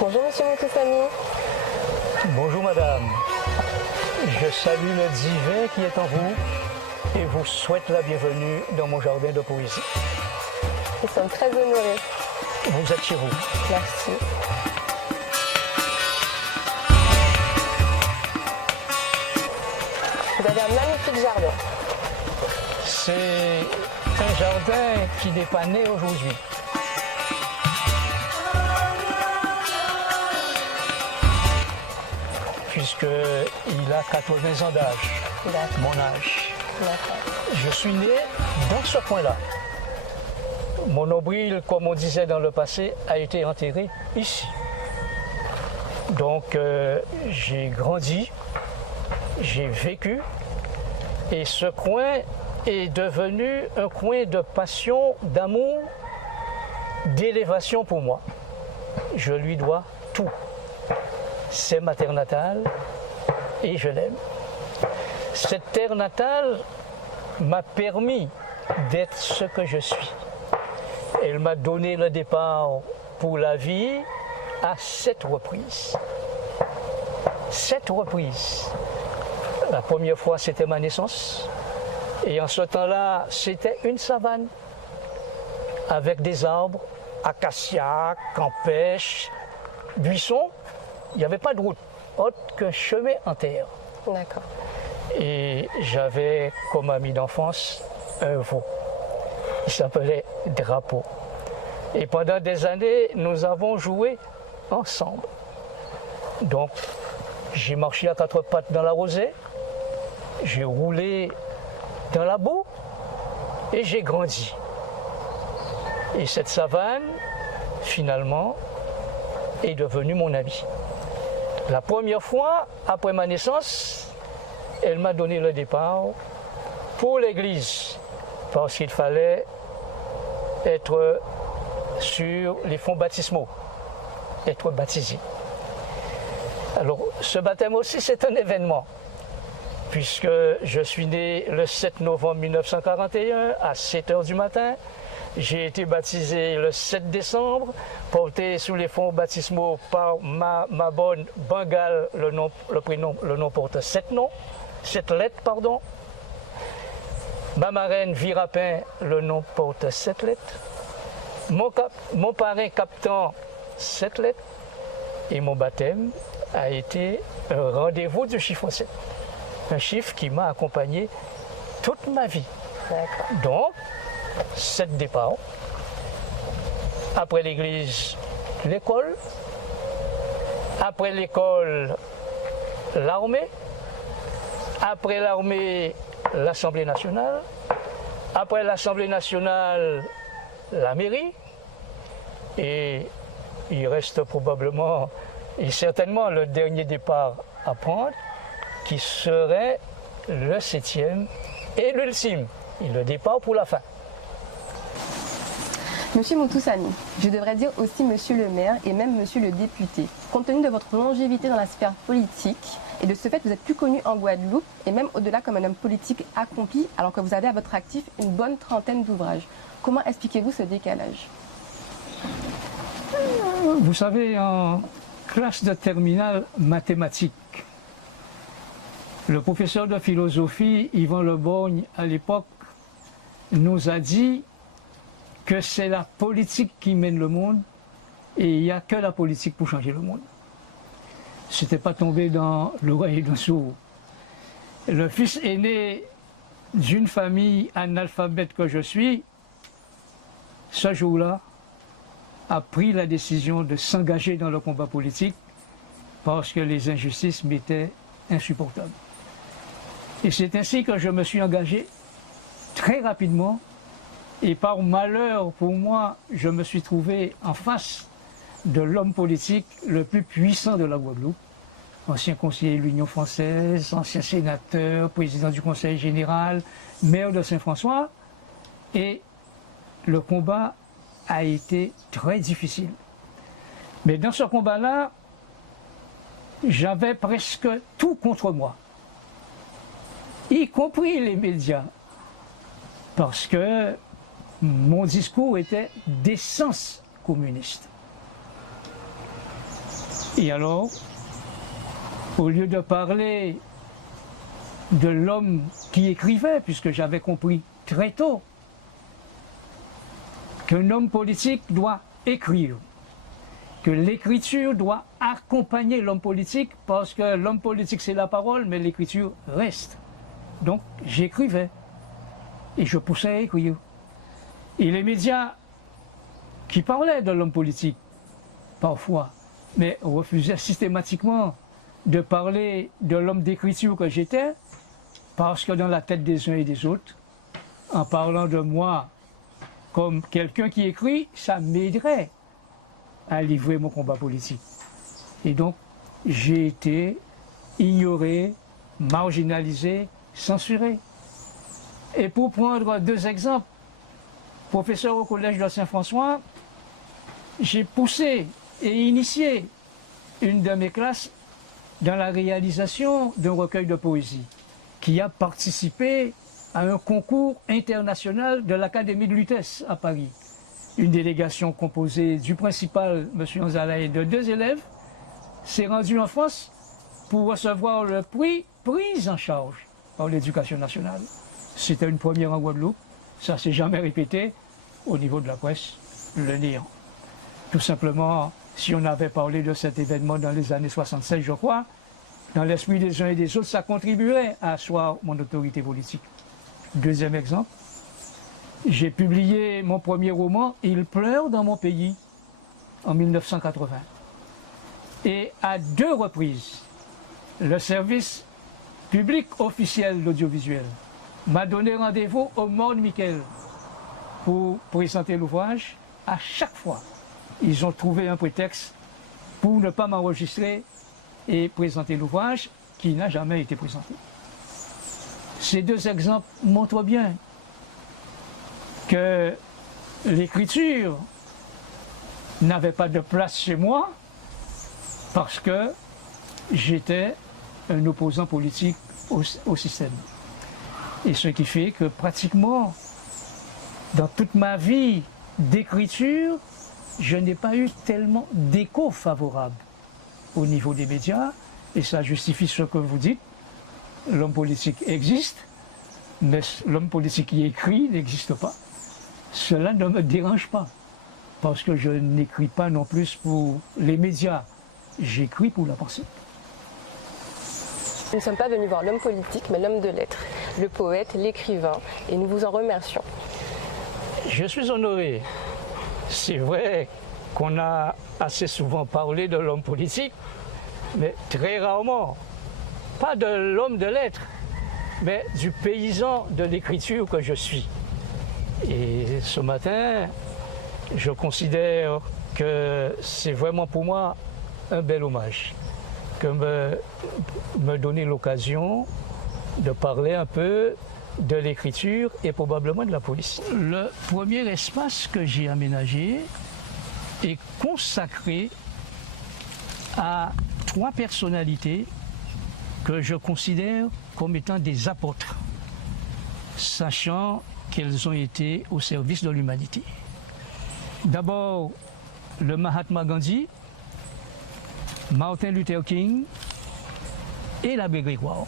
Bonjour Monsieur Moutoussamy. Bonjour madame. Je salue le divin qui est en vous et vous souhaite la bienvenue dans mon jardin de poésie. Nous sommes très honorés. Vous êtes chez vous. Merci. Vous avez un magnifique jardin. C'est un jardin qui n'est pas né aujourd'hui. Puisqu'il a 80 ans d'âge, mon âge. Je suis né dans ce coin-là. Mon nombril, comme on disait dans le passé, a été enterré ici. Donc j'ai grandi, j'ai vécu, et ce coin est devenu un coin de passion, d'amour, d'élévation pour moi. Je lui dois tout. C'est ma terre natale et je l'aime. Cette terre natale m'a permis d'être ce que je suis. Elle m'a donné le départ pour la vie à 7 reprises. 7 reprises. La première fois, c'était ma naissance. Et en ce temps-là, c'était une savane avec des arbres, acacias, campèches, buissons. Il n'y avait pas de route autre qu'un chemin en terre. D'accord. Et j'avais comme ami d'enfance un veau. Il s'appelait Drapeau. Et pendant des années, nous avons joué ensemble. Donc, j'ai marché à 4 pattes dans la rosée, j'ai roulé dans la boue et j'ai grandi. Et cette savane, finalement, est devenue mon ami. La première fois, après ma naissance, elle m'a donné le départ pour l'église, parce qu'il fallait être sur les fonds baptismaux, être baptisé. Alors, ce baptême aussi, c'est un événement, puisque je suis né le 7 novembre 1941 à 7 h du matin. J'ai été baptisé le 7 décembre, porté sous les fonds baptismaux par ma bonne Bangal, le nom porte 7 lettres, pardon. Ma marraine Virapin, le nom porte 7 lettres. Mon parrain Captain, 7 lettres. Et mon baptême a été un rendez-vous du chiffre 7. Un chiffre qui m'a accompagné toute ma vie. Donc, 7 départs. Après l'église, l'école. Après l'école, l'armée. Après l'armée, l'Assemblée nationale. Après l'Assemblée nationale, la mairie. Et il reste probablement et certainement le dernier départ à prendre, qui serait le 7e et l'ultime. Et le départ pour la fin. Monsieur Moutoussamy, je devrais dire aussi Monsieur le maire et même Monsieur le député. Compte tenu de votre longévité dans la sphère politique et de ce fait que vous êtes plus connu en Guadeloupe et même au-delà comme un homme politique accompli alors que vous avez à votre actif une bonne trentaine d'ouvrages. Comment expliquez-vous ce décalage? Vous savez, en classe de terminale mathématique, le professeur de philosophie, Yvan Le Borgne, à l'époque, nous a dit que c'est la politique qui mène le monde et il n'y a que la politique pour changer le monde. Ce n'était pas tombé dans l'oreille d'un sourd. Le fils aîné d'une famille analphabète que je suis, ce jour-là, a pris la décision de s'engager dans le combat politique parce que les injustices m'étaient insupportables. Et c'est ainsi que je me suis engagé très rapidement et par malheur pour moi, je me suis trouvé en face de l'homme politique le plus puissant de la Guadeloupe, ancien conseiller de l'Union française, ancien sénateur, président du Conseil général, maire de Saint-François, et le combat a été très difficile. Mais dans ce combat-là, j'avais presque tout contre moi, y compris les médias, parce que mon discours était d'essence communiste. Et alors, au lieu de parler de l'homme qui écrivait, puisque j'avais compris très tôt qu'un homme politique doit écrire, que l'écriture doit accompagner l'homme politique, parce que l'homme politique c'est la parole, mais l'écriture reste. Donc j'écrivais et je poussais à écrire. Et les médias qui parlaient de l'homme politique, parfois, mais refusaient systématiquement de parler de l'homme d'écriture que j'étais, parce que dans la tête des uns et des autres, en parlant de moi comme quelqu'un qui écrit, ça m'aiderait à livrer mon combat politique. Et donc, j'ai été ignoré, marginalisé, censuré. Et pour prendre deux exemples, professeur au collège de Saint-François, j'ai poussé et initié une de mes classes dans la réalisation d'un recueil de poésie qui a participé à un concours international de l'Académie de Lutèce à Paris. Une délégation composée du principal, M. Anzala, et de 2 élèves s'est rendue en France pour recevoir le prix pris en charge par l'éducation nationale. C'était une première en Guadeloupe, ça ne s'est jamais répété au niveau de la presse, le néant. Tout simplement, si on avait parlé de cet événement dans les années 67, je crois, dans l'esprit des uns et des autres, ça contribuerait à asseoir mon autorité politique. Deuxième exemple, j'ai publié mon premier roman, Il pleure dans mon pays, en 1980. Et à 2 reprises, le service public officiel d'audiovisuel m'a donné rendez-vous au Morne Miquel pour présenter l'ouvrage. À chaque fois, ils ont trouvé un prétexte pour ne pas m'enregistrer et présenter l'ouvrage qui n'a jamais été présenté. Ces 2 exemples montrent bien que l'écriture n'avait pas de place chez moi parce que j'étais un opposant politique au système. Et ce qui fait que pratiquement dans toute ma vie d'écriture, je n'ai pas eu tellement d'écho favorable au niveau des médias, et ça justifie ce que vous dites. L'homme politique existe, mais l'homme politique qui écrit n'existe pas. Cela ne me dérange pas, parce que je n'écris pas non plus pour les médias, j'écris pour la pensée. Nous ne sommes pas venus voir l'homme politique, mais l'homme de lettres, le poète, l'écrivain, et nous vous en remercions. Je suis honoré. C'est vrai qu'on a assez souvent parlé de l'homme politique, mais très rarement. Pas de l'homme de lettres, mais du paysan de l'écriture que je suis. Et ce matin, je considère que c'est vraiment pour moi un bel hommage que me donner l'occasion de parler un peu de l'écriture et probablement de la police. Le premier espace que j'ai aménagé est consacré à 3 personnalités que je considère comme étant des apôtres, sachant qu'elles ont été au service de l'humanité. D'abord, le Mahatma Gandhi, Martin Luther King et l'abbé Grégoire.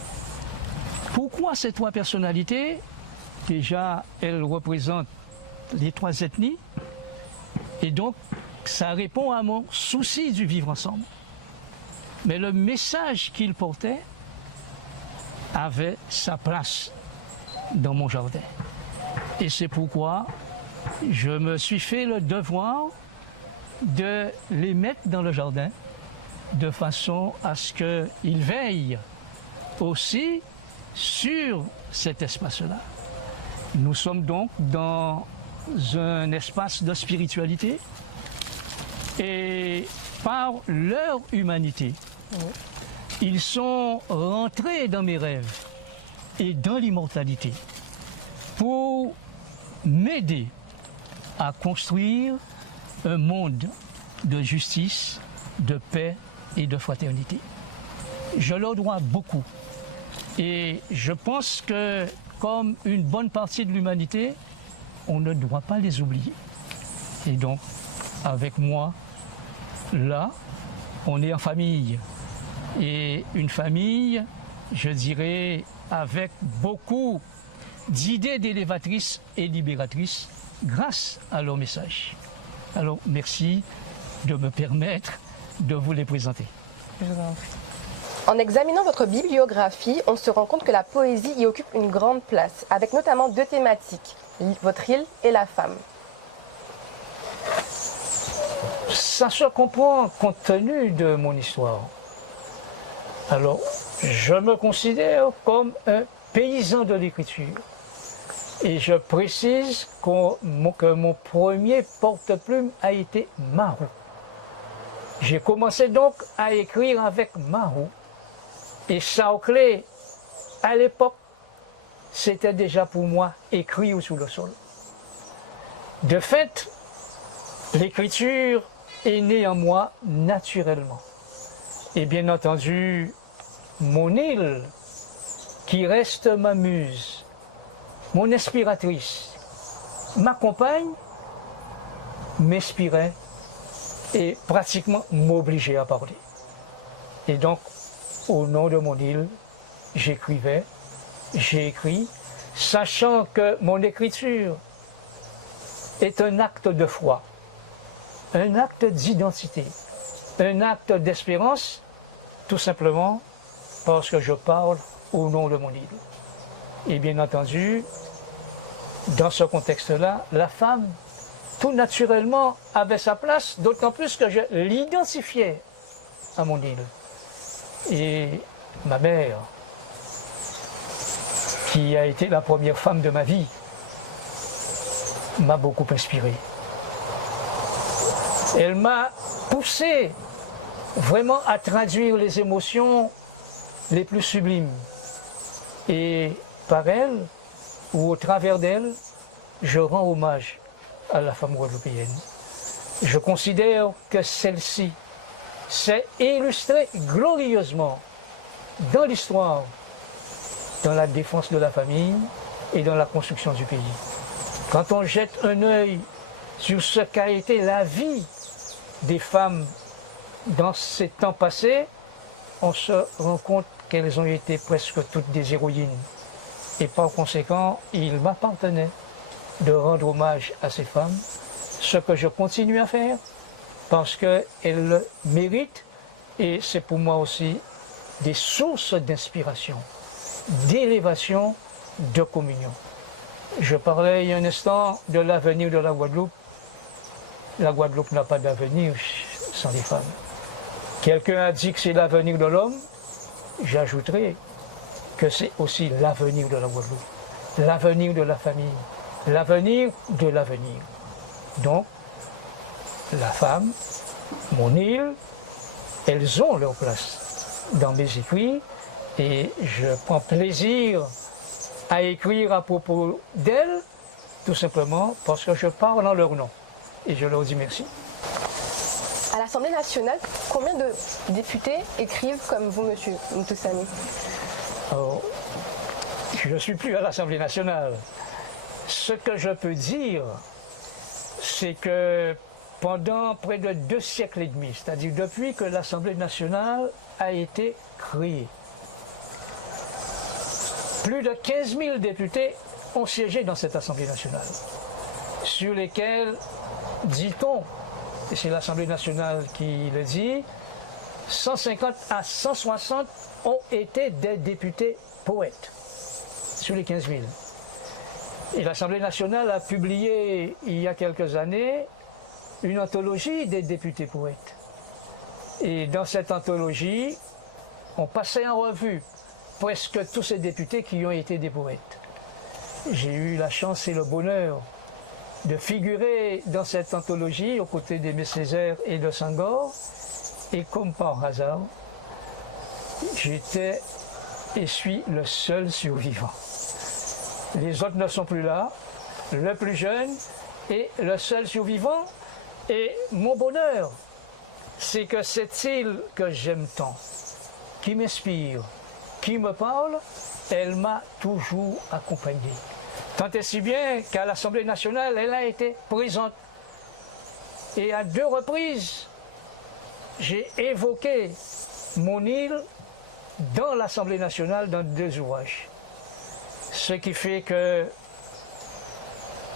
Pourquoi ces 3 personnalités? Déjà, elles représentent les 3 ethnies, et donc ça répond à mon souci du vivre ensemble. Mais le message qu'ils portaient avait sa place dans mon jardin. Et c'est pourquoi je me suis fait le devoir de les mettre dans le jardin de façon à ce qu'ils veillent aussi sur cet espace-là. Nous sommes donc dans un espace de spiritualité et par leur humanité, ils sont rentrés dans mes rêves et dans l'immortalité pour m'aider à construire un monde de justice, de paix et de fraternité. Je leur dois beaucoup et je pense que, comme une bonne partie de l'humanité, on ne doit pas les oublier. Et donc, avec moi, là, on est en famille. Et une famille, je dirais, avec beaucoup d'idées d'élévatrices et libératrices grâce à leur message. Alors, merci de me permettre de vous les présenter. Je vous en prie. En examinant votre bibliographie, on se rend compte que la poésie y occupe une grande place, avec notamment deux thématiques, votre île et la femme. Ça se comprend compte tenu de mon histoire. Alors, je me considère comme un paysan de l'écriture. Et je précise que mon premier porte-plume a été Marou. J'ai commencé donc à écrire avec Marou. Et Saoclé, à l'époque, c'était déjà pour moi écrire sous le sol. De fait, l'écriture est née en moi naturellement. Et bien entendu, mon île, qui reste ma muse, mon inspiratrice, m'accompagne, m'inspirait et pratiquement m'obligeait à parler. Et donc, au nom de mon île, j'écrivais, j'ai écrit, sachant que mon écriture est un acte de foi, un acte d'identité, un acte d'espérance, tout simplement parce que je parle au nom de mon île. Et bien entendu, dans ce contexte-là, la femme, tout naturellement, avait sa place, d'autant plus que je l'identifiais à mon île. Et ma mère, qui a été la première femme de ma vie, m'a beaucoup inspiré. Elle m'a poussé vraiment à traduire les émotions les plus sublimes. Et par elle, ou au travers d'elle, je rends hommage à la femme guadeloupéenne. Je considère que celle-ci s'est illustrée glorieusement dans l'histoire, dans la défense de la famille et dans la construction du pays. Quand on jette un œil sur ce qu'a été la vie des femmes dans ces temps passés, on se rend compte qu'elles ont été presque toutes des héroïnes. Et par conséquent, il m'appartenait de rendre hommage à ces femmes, ce que je continue à faire, parce qu'elles le méritent, et c'est pour moi aussi des sources d'inspiration, d'élévation, de communion. Je parlais il y a un instant de l'avenir de la Guadeloupe. La Guadeloupe n'a pas d'avenir sans les femmes. Quelqu'un a dit que c'est l'avenir de l'homme, j'ajouterai que c'est aussi l'avenir de la Guadeloupe, l'avenir de la famille, l'avenir de l'avenir. Donc, la femme, mon île, elles ont leur place dans mes écrits et je prends plaisir à écrire à propos d'elles, tout simplement parce que je parle en leur nom et je leur dis merci. À l'Assemblée nationale, combien de députés écrivent comme vous, monsieur Ntoussamy? Alors, je ne suis plus à l'Assemblée nationale. Ce que je peux dire, c'est que pendant près de 2 siècles et demi, c'est-à-dire depuis que l'Assemblée nationale a été créée, plus de 15 000 députés ont siégé dans cette Assemblée nationale, sur lesquels, dit-on, et c'est l'Assemblée nationale qui le dit, 150 à 160 ont été des députés poètes, sur les 15 000. Et l'Assemblée nationale a publié, il y a quelques années, une anthologie des députés poètes. Et dans cette anthologie, on passait en revue presque tous ces députés qui ont été des poètes. J'ai eu la chance et le bonheur de figurer dans cette anthologie aux côtés d'Aimé Césaire et de Senghor. Et comme par hasard, j'étais et suis le seul survivant. Les autres ne sont plus là, le plus jeune et le seul survivant. Et mon bonheur, c'est que cette île que j'aime tant, qui m'inspire, qui me parle, elle m'a toujours accompagné. Tant et si bien qu'à l'Assemblée nationale, elle a été présente. Et à 2 reprises, j'ai évoqué mon île dans l'Assemblée nationale dans 2 ouvrages. Ce qui fait que,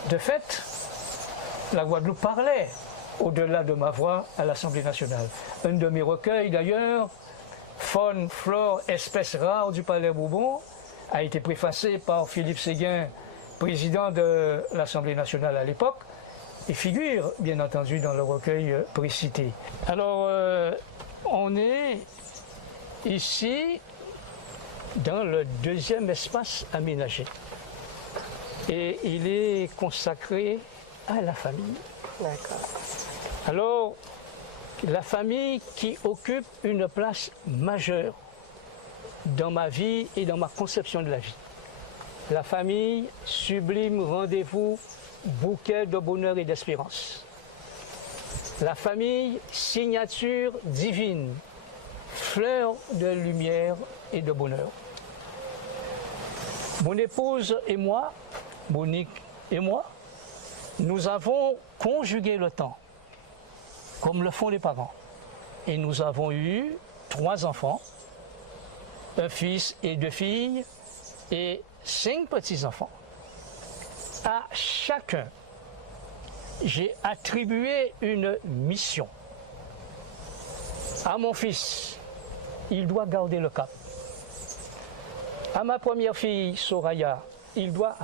de fait, la Guadeloupe parlait au-delà de ma voix à l'Assemblée nationale. Un de mes recueils d'ailleurs, Faune, flore, espèces rares du Palais Bourbon, a été préfacé par Philippe Séguin, président de l'Assemblée nationale à l'époque, et figure bien entendu dans le recueil précité. Alors, on est ici dans le 2e espace aménagé. Et il est consacré à la famille. D'accord. Alors, la famille qui occupe une place majeure dans ma vie et dans ma conception de la vie. La famille, sublime rendez-vous, bouquet de bonheur et d'espérance. La famille, signature divine, fleur de lumière et de bonheur. Mon épouse et moi, Monique et moi, nous avons conjugué le temps, comme le font les parents. Et nous avons eu 3 enfants, un fils et 2 filles, et 5 petits-enfants. À chacun, j'ai attribué une mission. À mon fils, il doit garder le cap. À ma première fille, Soraya, elle doit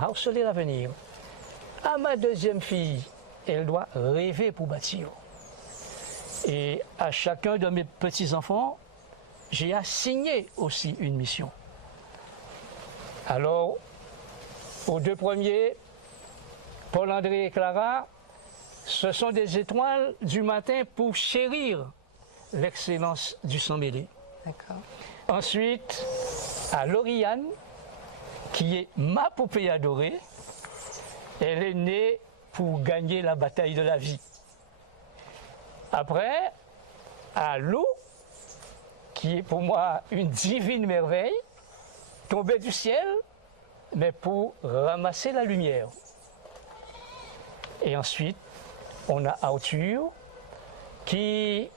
harceler l'avenir. À ma 2e fille, elle doit rêver pour bâtir. Et à chacun de mes petits-enfants, j'ai assigné aussi une mission. Alors, aux 2 premiers, Paul-André et Clara, ce sont des étoiles du matin pour chérir l'excellence du sang mêlé. D'accord. Ensuite, à Lauriane, qui est ma poupée adorée, elle est née pour gagner la bataille de la vie. Après, à Lou, qui est pour moi une divine merveille, tombée du ciel, mais pour ramasser la lumière. Et ensuite, on a Arthur, qui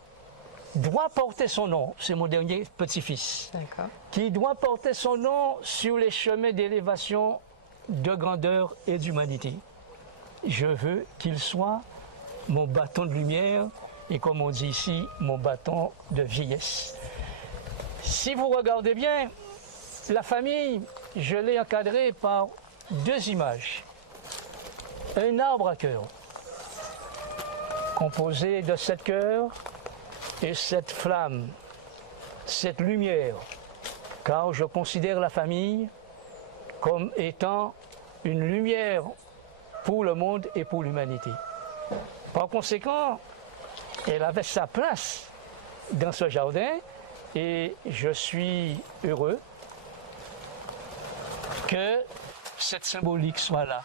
doit porter son nom, c'est mon dernier petit-fils, qui doit porter son nom sur les chemins d'élévation, de grandeur et d'humanité. Je veux qu'il soit mon bâton de lumière et, comme on dit ici, mon bâton de vieillesse. Si vous regardez bien, la famille, je l'ai encadrée par 2 images. Un arbre à cœur, composé de 7 cœurs et cette flamme, cette lumière, car je considère la famille comme étant une lumière pour le monde et pour l'humanité. Par conséquent, elle avait sa place dans ce jardin et je suis heureux que cette symbolique soit là.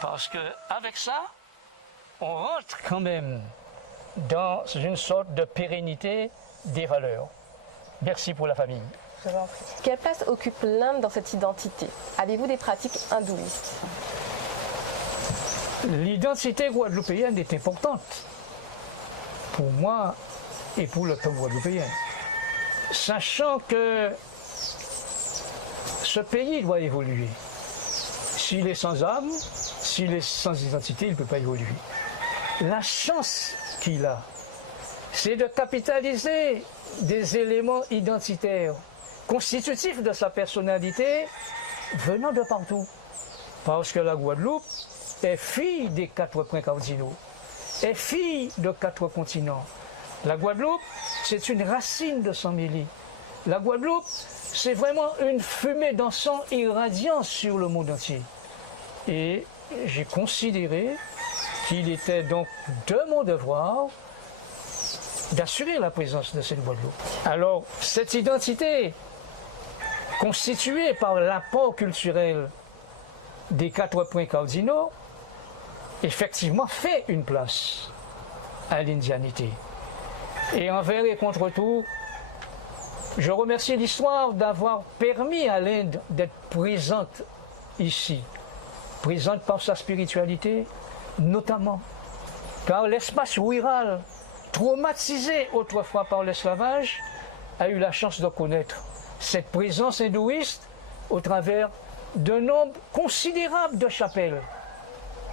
Parce qu'avec ça, on rentre quand même dans une sorte de pérennité des valeurs. Merci pour la famille. Je vous en prie. Quelle place occupe l'Inde dans cette identité? Avez-vous des pratiques hindouistes? L'identité guadeloupéenne est importante pour moi et pour le peuple guadeloupéen. Sachant que ce pays doit évoluer. S'il est sans âme, s'il est sans identité, il ne peut pas évoluer. La chance qu'il a, c'est de capitaliser des éléments identitaires constitutifs de sa personnalité venant de partout. Parce que la Guadeloupe est fille des 4 points cardinaux, est fille de 4 continents. La Guadeloupe, c'est une racine de sang mêlé. La Guadeloupe, c'est vraiment une fumée d'encens irradiant sur le monde entier. Et j'ai considéré qu'il était donc de mon devoir d'assurer la présence de cette Guadeloupe. Alors, cette identité, constituée par l'apport culturel des 4 points cardinaux, effectivement fait une place à l'indianité. Et envers et contre tout, je remercie l'histoire d'avoir permis à l'Inde d'être présente ici, présente par sa spiritualité, notamment, car l'espace rural traumatisé autrefois par l'esclavage, a eu la chance de connaître cette présence hindouiste au travers d'un nombre considérable de chapelles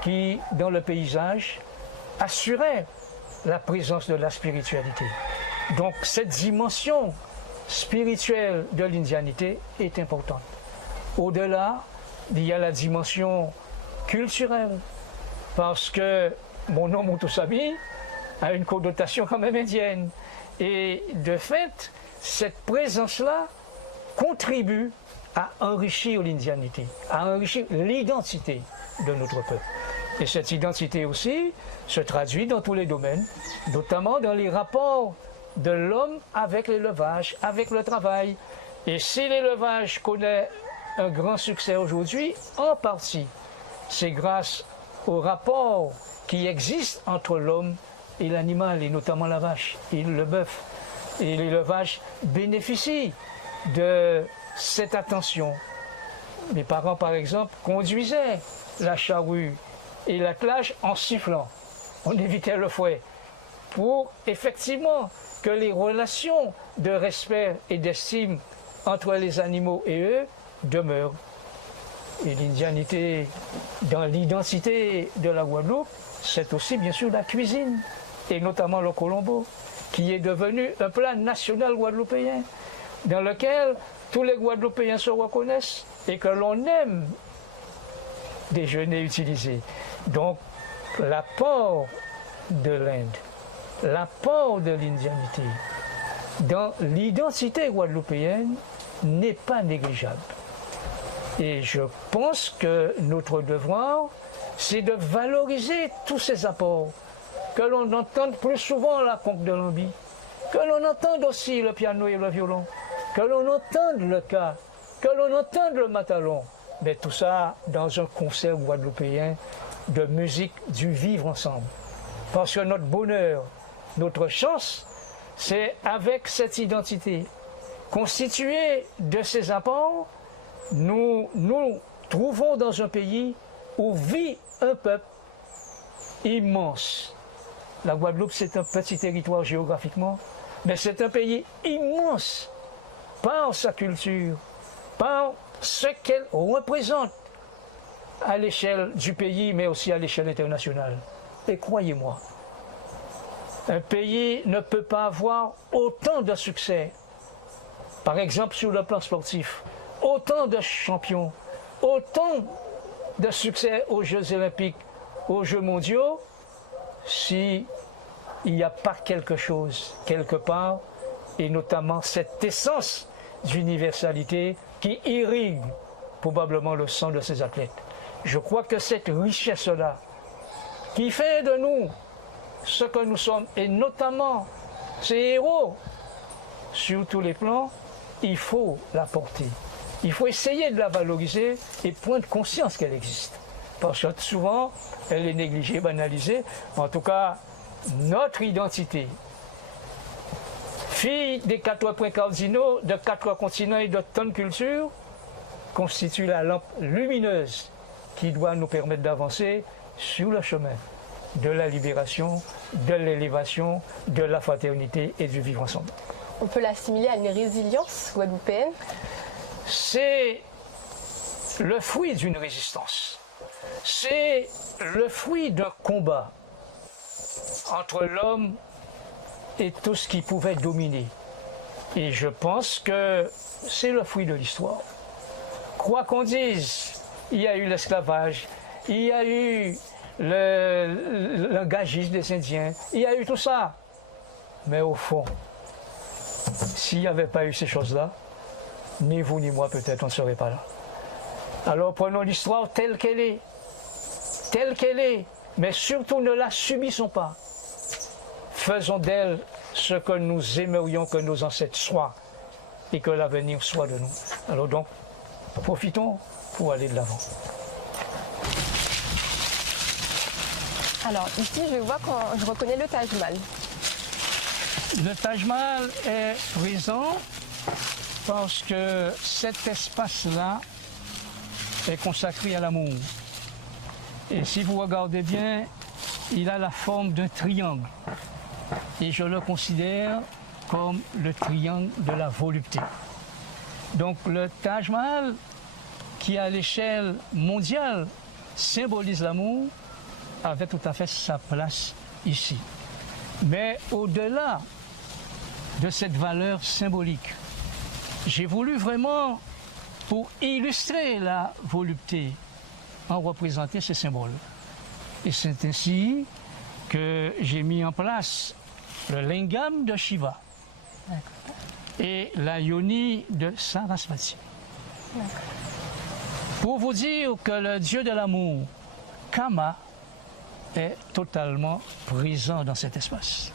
qui, dans le paysage, assuraient la présence de la spiritualité. Donc cette dimension spirituelle de l'indianité est importante. Au-delà, il y a la dimension culturelle, parce que mon nom Muthuswamy a une connotation quand même indienne. Et de fait, cette présence-là contribue à enrichir l'indianité, à enrichir l'identité de notre peuple. Et cette identité aussi se traduit dans tous les domaines, notamment dans les rapports de l'homme avec l'élevage, avec le travail. Et si l'élevage connaît un grand succès aujourd'hui, en partie, c'est grâce au rapport qui existe entre l'homme et l'animal, et notamment la vache et le bœuf. Et l'élevage bénéficie de cette attention. Mes parents, par exemple, conduisaient la charrue et l'attelage en sifflant. On évitait le fouet pour effectivement que les relations de respect et d'estime entre les animaux et eux demeurent. Et l'indianité, dans l'identité de la Guadeloupe, c'est aussi bien sûr la cuisine, et notamment le colombo, qui est devenu un plat national guadeloupéen, dans lequel tous les Guadeloupéens se reconnaissent et que l'on aime déjeuner utilisé. Donc l'apport de l'Inde, l'apport de l'indianité dans l'identité guadeloupéenne n'est pas négligeable. Et je pense que notre devoir, c'est de valoriser tous ces apports, que l'on entende plus souvent la conque de l'ambi, que l'on entende aussi le piano et le violon, que l'on entende le ka, que l'on entende le matalon, mais tout ça dans un concert guadeloupéen de musique du vivre ensemble. Parce que notre bonheur, notre chance, c'est avec cette identité constituée de ces apports, nous nous trouvons dans un pays où vit un peuple immense. La Guadeloupe, c'est un petit territoire géographiquement, mais c'est un pays immense par sa culture, par ce qu'elle représente à l'échelle du pays, mais aussi à l'échelle internationale. Et croyez-moi, un pays ne peut pas avoir autant de succès, par exemple sur le plan sportif, autant de champions, autant de succès aux Jeux olympiques, aux Jeux mondiaux, s'il n'y a pas quelque chose, quelque part, et notamment cette essence d'universalité qui irrigue probablement le sang de ces athlètes. Je crois que cette richesse-là, qui fait de nous ce que nous sommes, et notamment ces héros, sur tous les plans, il faut la porter. Il faut essayer de la valoriser et prendre conscience qu'elle existe. Parce que souvent, elle est négligée, banalisée. En tout cas, notre identité, fille des 4 points cardinaux, de 4 continents et de tant de cultures, constitue la lampe lumineuse qui doit nous permettre d'avancer sur le chemin de la libération, de l'élévation, de la fraternité et du vivre ensemble. On peut l'assimiler à une résilience guadeloupéenne. C'est le fruit d'une résistance. C'est le fruit d'un combat entre l'homme et tout ce qui pouvait dominer. Et je pense que c'est le fruit de l'histoire. Quoi qu'on dise, il y a eu l'esclavage, il y a eu l'engagisme des Indiens, il y a eu tout ça. Mais au fond, s'il n'y avait pas eu ces choses-là, ni vous ni moi peut-être on ne serait pas là. Alors prenons l'histoire telle qu'elle est, mais surtout ne la subissons pas. Faisons d'elle ce que nous aimerions que nos ancêtres soient et que l'avenir soit de nous. Alors donc, profitons pour aller de l'avant. Alors ici, je vois quand je reconnais le Taj Mahal. Le Taj Mahal est présent parce que cet espace-là est consacré à l'amour. Et si vous regardez bien, il a la forme d'un triangle. et je le considère comme le triangle de la volupté. Donc le Taj Mahal, qui à l'échelle mondiale symbolise l'amour, avait tout à fait sa place ici. Mais au-delà de cette valeur symbolique, j'ai voulu vraiment, pour illustrer la volupté, en représenter ces symboles. Et c'est ainsi que j'ai mis en place le lingam de Shiva et la yoni de Sarasvati. Pour vous dire que le dieu de l'amour, Kama, est totalement présent dans cet espace.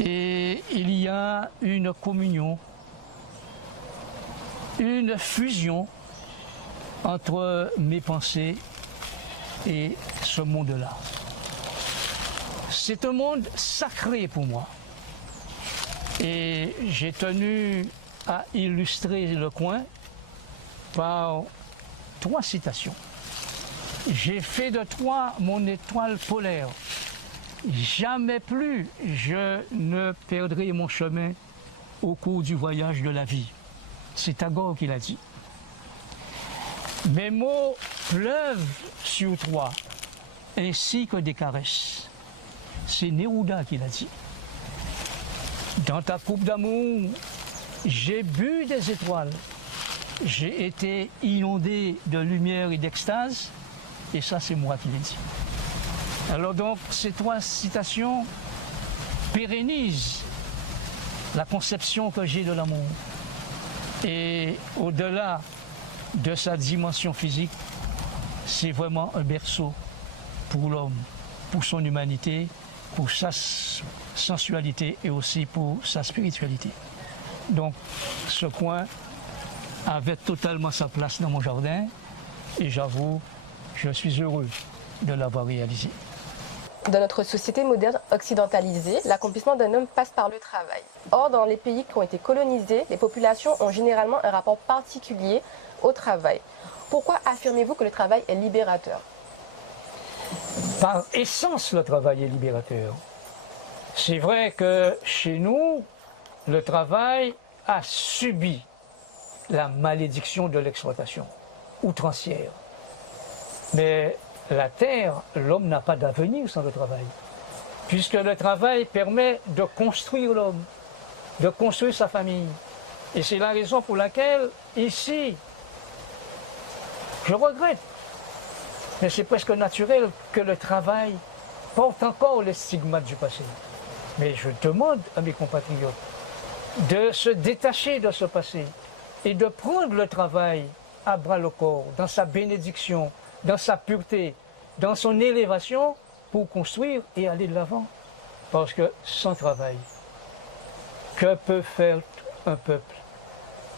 Et il y a une communion, une fusion entre mes pensées et ce monde-là. C'est un monde sacré pour moi. Et j'ai tenu à illustrer le coin par 3 citations. J'ai fait de toi mon étoile polaire. Jamais plus je ne perdrai mon chemin au cours du voyage de la vie. C'est Tagore qui l'a dit. Mes mots pleuvent sur toi, ainsi que des caresses. C'est Neruda qui l'a dit. Dans ta coupe d'amour, j'ai bu des étoiles. J'ai été inondé de lumière et d'extase, et ça c'est moi qui l'ai dit. Alors donc, ces 3 citations pérennisent la conception que j'ai de l'amour. Et au-delà de sa dimension physique, c'est vraiment un berceau pour l'homme, pour son humanité, pour sa sensualité et aussi pour sa spiritualité. Donc, ce coin avait totalement sa place dans mon jardin et j'avoue, je suis heureux de l'avoir réalisé. Dans notre société moderne occidentalisée, l'accomplissement d'un homme passe par le travail. Or, dans les pays qui ont été colonisés, les populations ont généralement un rapport particulier au travail. Pourquoi affirmez-vous que le travail est libérateur? Par essence, le travail est libérateur. C'est vrai que chez nous, le travail a subi la malédiction de l'exploitation outrancière. Mais la terre, l'homme n'a pas d'avenir sans le travail. Puisque le travail permet de construire l'homme, de construire sa famille. Et c'est la raison pour laquelle, ici, je regrette, mais c'est presque naturel que le travail porte encore les stigmates du passé. Mais je demande à mes compatriotes de se détacher de ce passé et de prendre le travail à bras le corps, dans sa bénédiction, dans sa pureté, dans son élévation, pour construire et aller de l'avant. Parce que sans travail, que peut faire un peuple?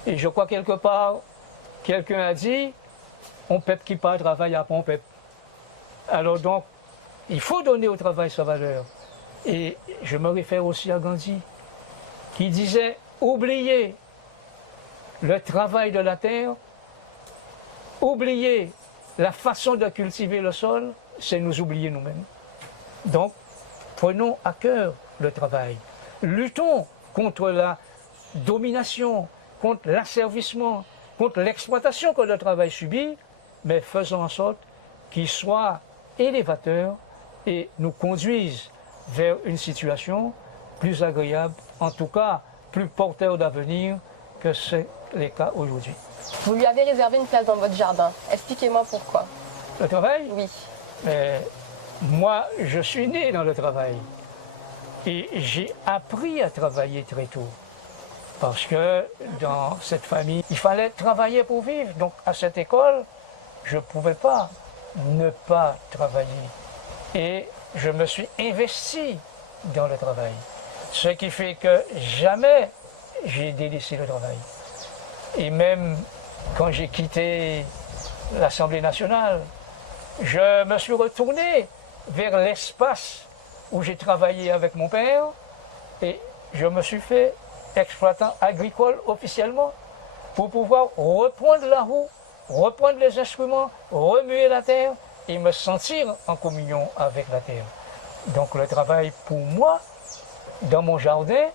Et je crois quelque part, quelqu'un a dit, on peuple qui pas travaille à un peuple. Alors donc, il faut donner au travail sa valeur. Et je me réfère aussi à Gandhi, qui disait, oubliez le travail de la terre, oubliez la façon de cultiver le sol, c'est nous oublier nous-mêmes. Donc, prenons à cœur le travail. Luttons contre la domination, contre l'asservissement, contre l'exploitation que le travail subit, mais faisons en sorte qu'il soit élévateur et nous conduise vers une situation plus agréable, en tout cas plus porteur d'avenir que c'est le cas aujourd'hui. Vous lui avez réservé une place dans votre jardin. Expliquez-moi pourquoi. Le travail? Oui. Mais moi, je suis né dans le travail et j'ai appris à travailler très tôt. Parce que dans cette famille, il fallait travailler pour vivre. Donc à cette école, je ne pouvais pas ne pas travailler. Et je me suis investi dans le travail. Ce qui fait que jamais j'ai délaissé le travail. Et même quand j'ai quitté l'Assemblée nationale, je me suis retourné vers l'espace où j'ai travaillé avec mon père et je me suis fait exploitant agricole officiellement pour pouvoir reprendre la roue, reprendre les instruments, remuer la terre et me sentir en communion avec la terre. Donc le travail pour moi dans mon jardin,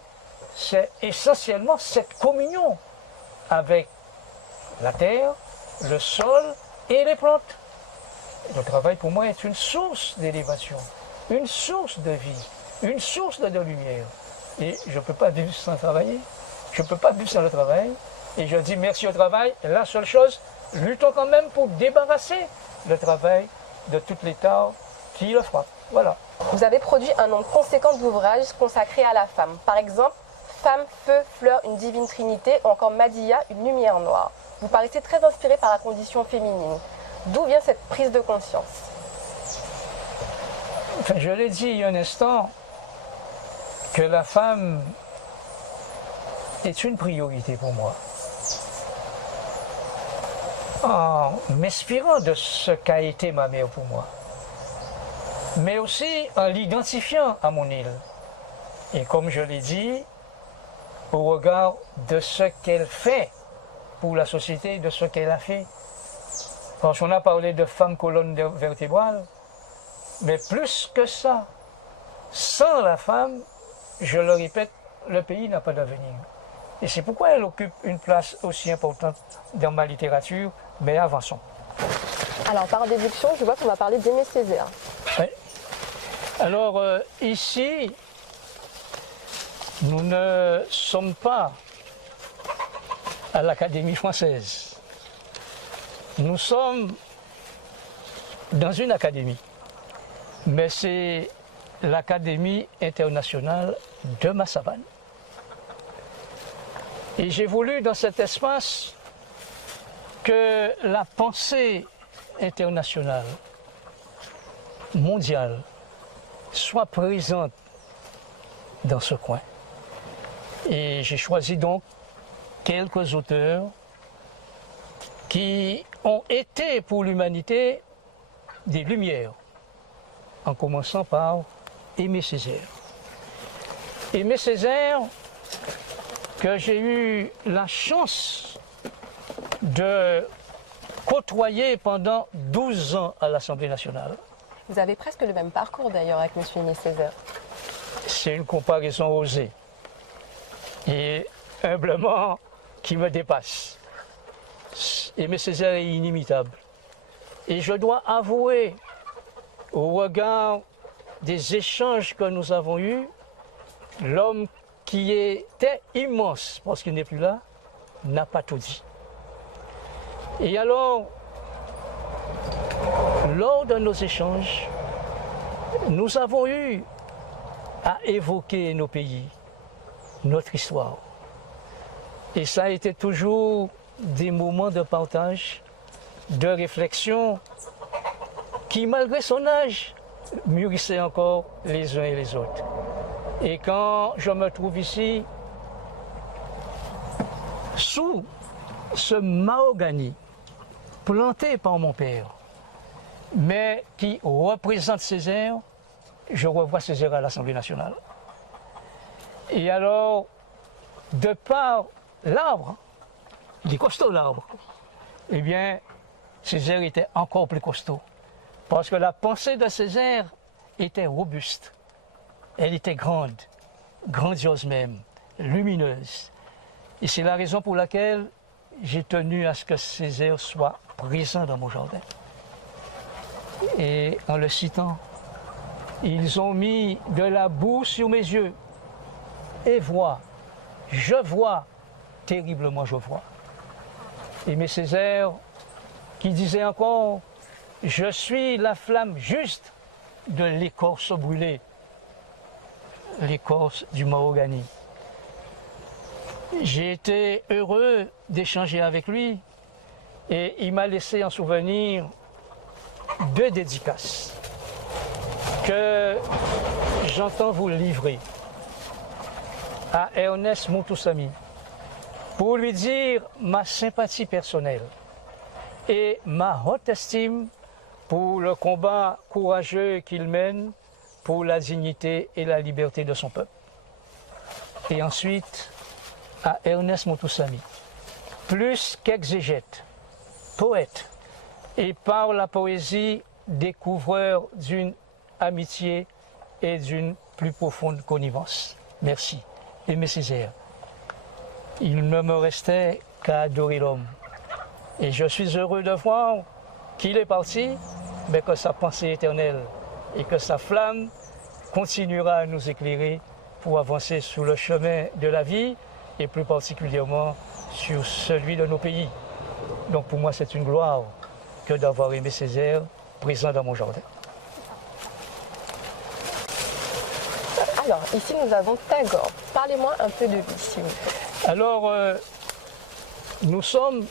c'est essentiellement cette communion avec la terre, le sol et les plantes. Le travail pour moi est une source d'élévation, une source de vie, une source de lumière. Et je ne peux pas vivre sans travailler, je ne peux pas vivre sans le travail. Et je dis merci au travail. La seule chose, luttons quand même pour débarrasser le travail de toutes les tares qui le frappent. Voilà. Vous avez produit un nombre conséquent d'ouvrages consacrés à la femme. Par exemple, Femme, Feu, Fleur, une divine trinité ou encore Madia, une lumière noire. Vous paraissez très inspiré par la condition féminine. D'où vient cette prise de conscience? Enfin, je l'ai dit il y a un instant, que la femme est une priorité pour moi. En m'inspirant de ce qu'a été ma mère pour moi, mais aussi en l'identifiant à mon île. Et comme je l'ai dit, au regard de ce qu'elle fait pour la société, de ce qu'elle a fait. Parce qu'on a parlé de femme colonne vertébrale, mais plus que ça, sans la femme, je le répète, le pays n'a pas d'avenir. Et c'est pourquoi elle occupe une place aussi importante dans ma littérature, mais avançons. Alors, par déduction, je vois qu'on va parler d'Aimé Césaire. Oui. Alors, ici, nous ne sommes pas à l'Académie française. Nous sommes dans une académie, mais c'est l'Académie internationale de Massabane. Et j'ai voulu dans cet espace que la pensée internationale, mondiale, soit présente dans ce coin. Et j'ai choisi donc quelques auteurs qui ont été pour l'humanité des lumières, en commençant par Aimé Césaire. Aimé Césaire, que j'ai eu la chance de côtoyer pendant 12 ans à l'Assemblée nationale. Vous avez presque le même parcours d'ailleurs avec M. Aimé Césaire. C'est une comparaison osée et humblement qui me dépasse. Aimé Césaire est inimitable. Et je dois avouer, au regard des échanges que nous avons eus, l'homme qui était immense, parce qu'il n'est plus là, n'a pas tout dit. Et alors, lors de nos échanges, nous avons eu à évoquer nos pays, notre histoire. Et ça a été toujours des moments de partage, de réflexion, qui, malgré son âge, mûrissaient encore les uns et les autres. Et quand je me trouve ici, sous ce mahogany planté par mon père, mais qui représente Césaire, je revois Césaire à l'Assemblée nationale. Et alors, de par l'arbre, il est costaud l'arbre, eh bien, Césaire était encore plus costaud. Parce que la pensée de Césaire était robuste. Elle était grande, grandiose même, lumineuse. Et c'est la raison pour laquelle j'ai tenu à ce que Césaire soit présent dans mon jardin. Et en le citant, ils ont mis de la boue sur mes yeux. Et je vois, terriblement je vois. Aimé Césaire, qui disait encore, je suis la flamme juste de l'écorce brûlée, l'écorce du mahogany. J'ai été heureux d'échanger avec lui et il m'a laissé en souvenir 2 dédicaces que j'entends vous livrer à Ernest Moutoussamy pour lui dire ma sympathie personnelle et ma haute estime pour le combat courageux qu'il mène pour la dignité et la liberté de son peuple. Et ensuite, à Ernest Moutoussamy, plus qu'exégète, poète, et par la poésie découvreur d'une amitié et d'une plus profonde connivence. merci. Aimé Césaire. Il ne me restait qu'à adorer l'homme. Et je suis heureux de voir qu'il est parti, mais que sa pensée est éternelle et que sa flamme continuera à nous éclairer pour avancer sur le chemin de la vie et plus particulièrement sur celui de nos pays. Donc pour moi, c'est une gloire que d'avoir Aimé Césaire présent dans mon jardin. Alors, ici, nous avons Tagore. Parlez-moi un peu de lui, s'il vous plaît. Alors, nous sommes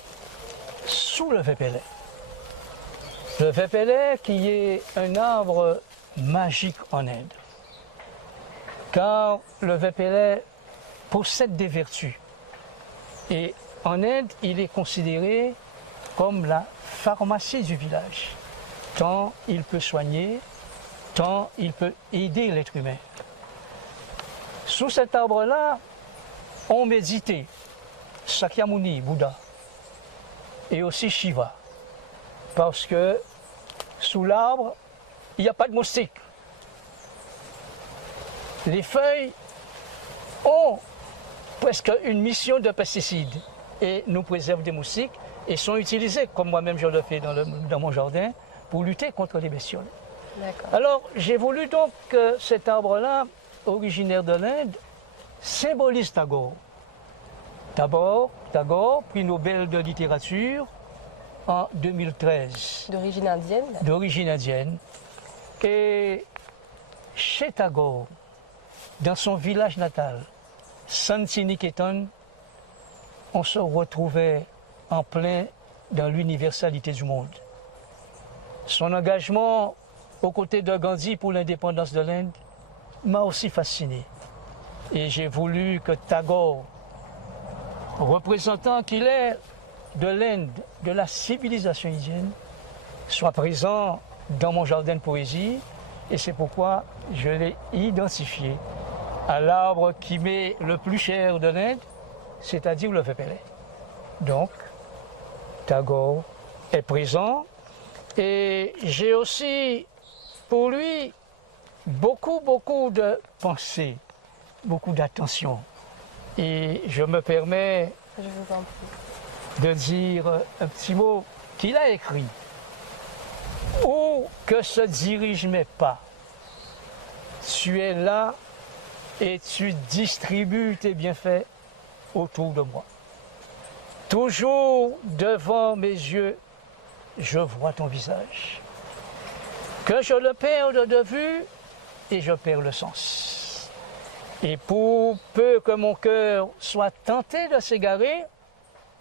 sous le vépélet. Le vépélet qui est un arbre magique en Inde. Car le vépélet possède des vertus. Et en Inde, il est considéré comme la pharmacie du village. Tant il peut soigner, tant il peut aider l'être humain. Sous cet arbre-là, on méditait Sakyamuni, Bouddha, et aussi Shiva. Parce que sous l'arbre, il n'y a pas de moustiques. Les feuilles ont presque une mission de pesticide et nous préservent des moustiques et sont utilisées, comme moi-même je le fais dans mon jardin, pour lutter contre les bestioles. Alors j'ai voulu donc que cet arbre-là, originaire de l'Inde, symbolise Tagore. Tagore, prix Nobel de littérature en 2013. D'origine indienne. D'origine indienne. Et chez Tagore, dans son village natal, Santiniketan, on se retrouvait en plein dans l'universalité du monde. Son engagement aux côtés de Gandhi pour l'indépendance de l'Inde m'a aussi fasciné. Et j'ai voulu que Tagore, représentant qu'il est de l'Inde, de la civilisation indienne, soit présent dans mon jardin de poésie. Et c'est pourquoi je l'ai identifié à l'arbre qui m'est le plus cher de l'Inde, c'est-à-dire le vépélet. Donc, Tagore est présent. Et j'ai aussi, pour lui, beaucoup de pensées, beaucoup d'attention. Et je me permets de dire un petit mot qu'il a écrit. Où que se dirigent mes pas, tu es là et tu distribues tes bienfaits autour de moi. Toujours devant mes yeux, je vois ton visage. Que je le perde de vue et je perds le sens. Et pour peu que mon cœur soit tenté de s'égarer,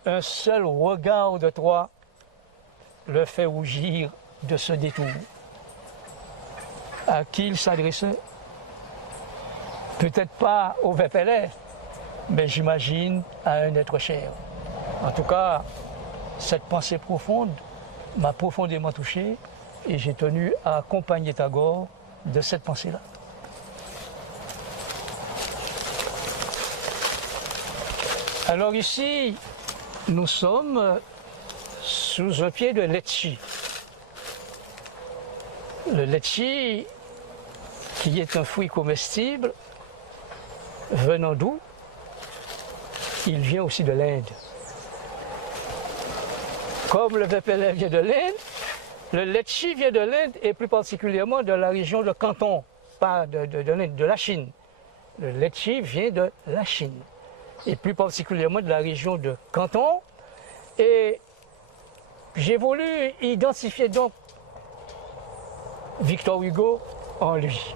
un seul regard de toi le fait rougir de ce détour. À qui il s'adressait? Peut-être pas au vépélet, mais j'imagine à un être cher. En tout cas, cette pensée profonde m'a profondément touché et j'ai tenu à accompagner Tagore de cette pensée-là. Alors ici, nous sommes sous un pied de litchi. Le litchi, qui est un fruit comestible, venant d'où? Il vient aussi de l'Inde. Comme le vépélet vient de l'Inde, le litchi vient de l'Inde et plus particulièrement de la région de Canton, pas de l'Inde, de la Chine. Le litchi vient de la Chine et plus particulièrement de la région de Canton. Et j'ai voulu identifier donc Victor Hugo en lui.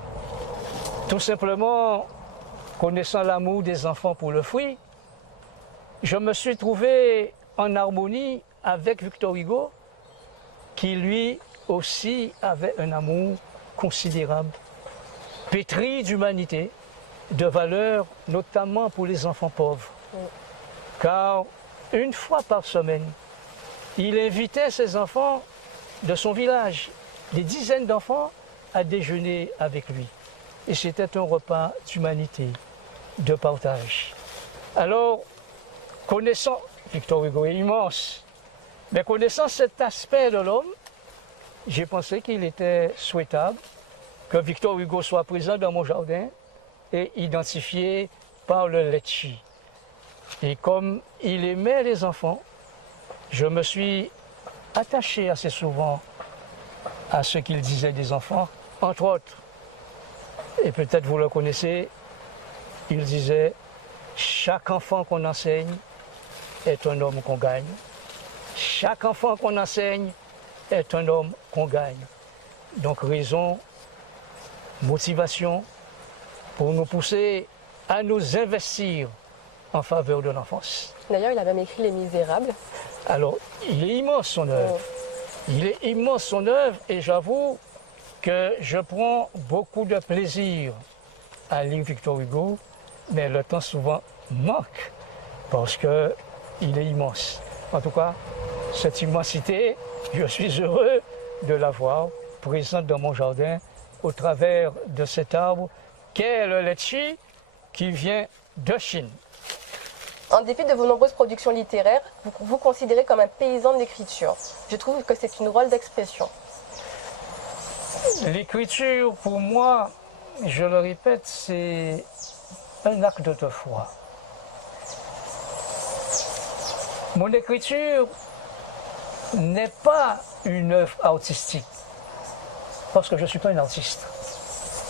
Tout simplement, connaissant l'amour des enfants pour le fruit, je me suis trouvé en harmonie avec Victor Hugo, qui lui aussi avait un amour considérable, pétri d'humanité, de valeurs, notamment pour les enfants pauvres. Car une fois par semaine, il invitait ses enfants de son village, des dizaines d'enfants, à déjeuner avec lui. Et c'était un repas d'humanité, de partage. Alors, connaissant, Victor Hugo est immense, mais connaissant cet aspect de l'homme, j'ai pensé qu'il était souhaitable que Victor Hugo soit présent dans mon jardin est identifié par le Letchi. Et comme il aimait les enfants, je me suis attaché assez souvent à ce qu'il disait des enfants, entre autres. Et peut-être vous le connaissez, il disait « Chaque enfant qu'on enseigne est un homme qu'on gagne. Chaque enfant qu'on enseigne est un homme qu'on gagne. » Donc raison, motivation pour nous pousser à nous investir en faveur de l'enfance. D'ailleurs, il a même écrit Les Misérables. Alors, il est immense son œuvre. Il est immense son œuvre et j'avoue que je prends beaucoup de plaisir à lire Victor Hugo, mais le temps souvent manque parce qu'il est immense. En tout cas, cette immensité, je suis heureux de la voir présente dans mon jardin au travers de cet arbre qu'est le litchi qui vient de Chine. En dépit de vos nombreuses productions littéraires, vous vous considérez comme un paysan de l'écriture. Je trouve que c'est une drôle d'expression. L'écriture, pour moi, je le répète, c'est un acte de foi. Mon écriture n'est pas une œuvre artistique, parce que je ne suis pas un artiste.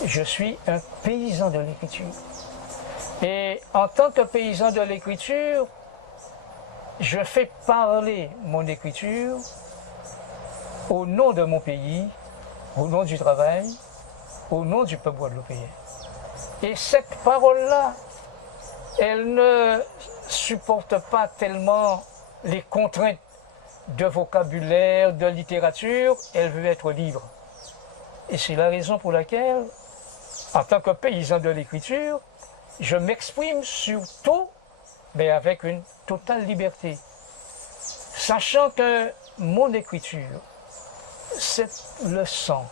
Je suis un paysan de l'écriture. Et en tant que paysan de l'écriture, je fais parler mon écriture au nom de mon pays, au nom du travail, au nom du peuple guadeloupéen. Et cette parole-là, elle ne supporte pas tellement les contraintes de vocabulaire, de littérature, elle veut être libre. Et c'est la raison pour laquelle, en tant que paysan de l'écriture, je m'exprime surtout, mais avec une totale liberté. Sachant que mon écriture, c'est le sang,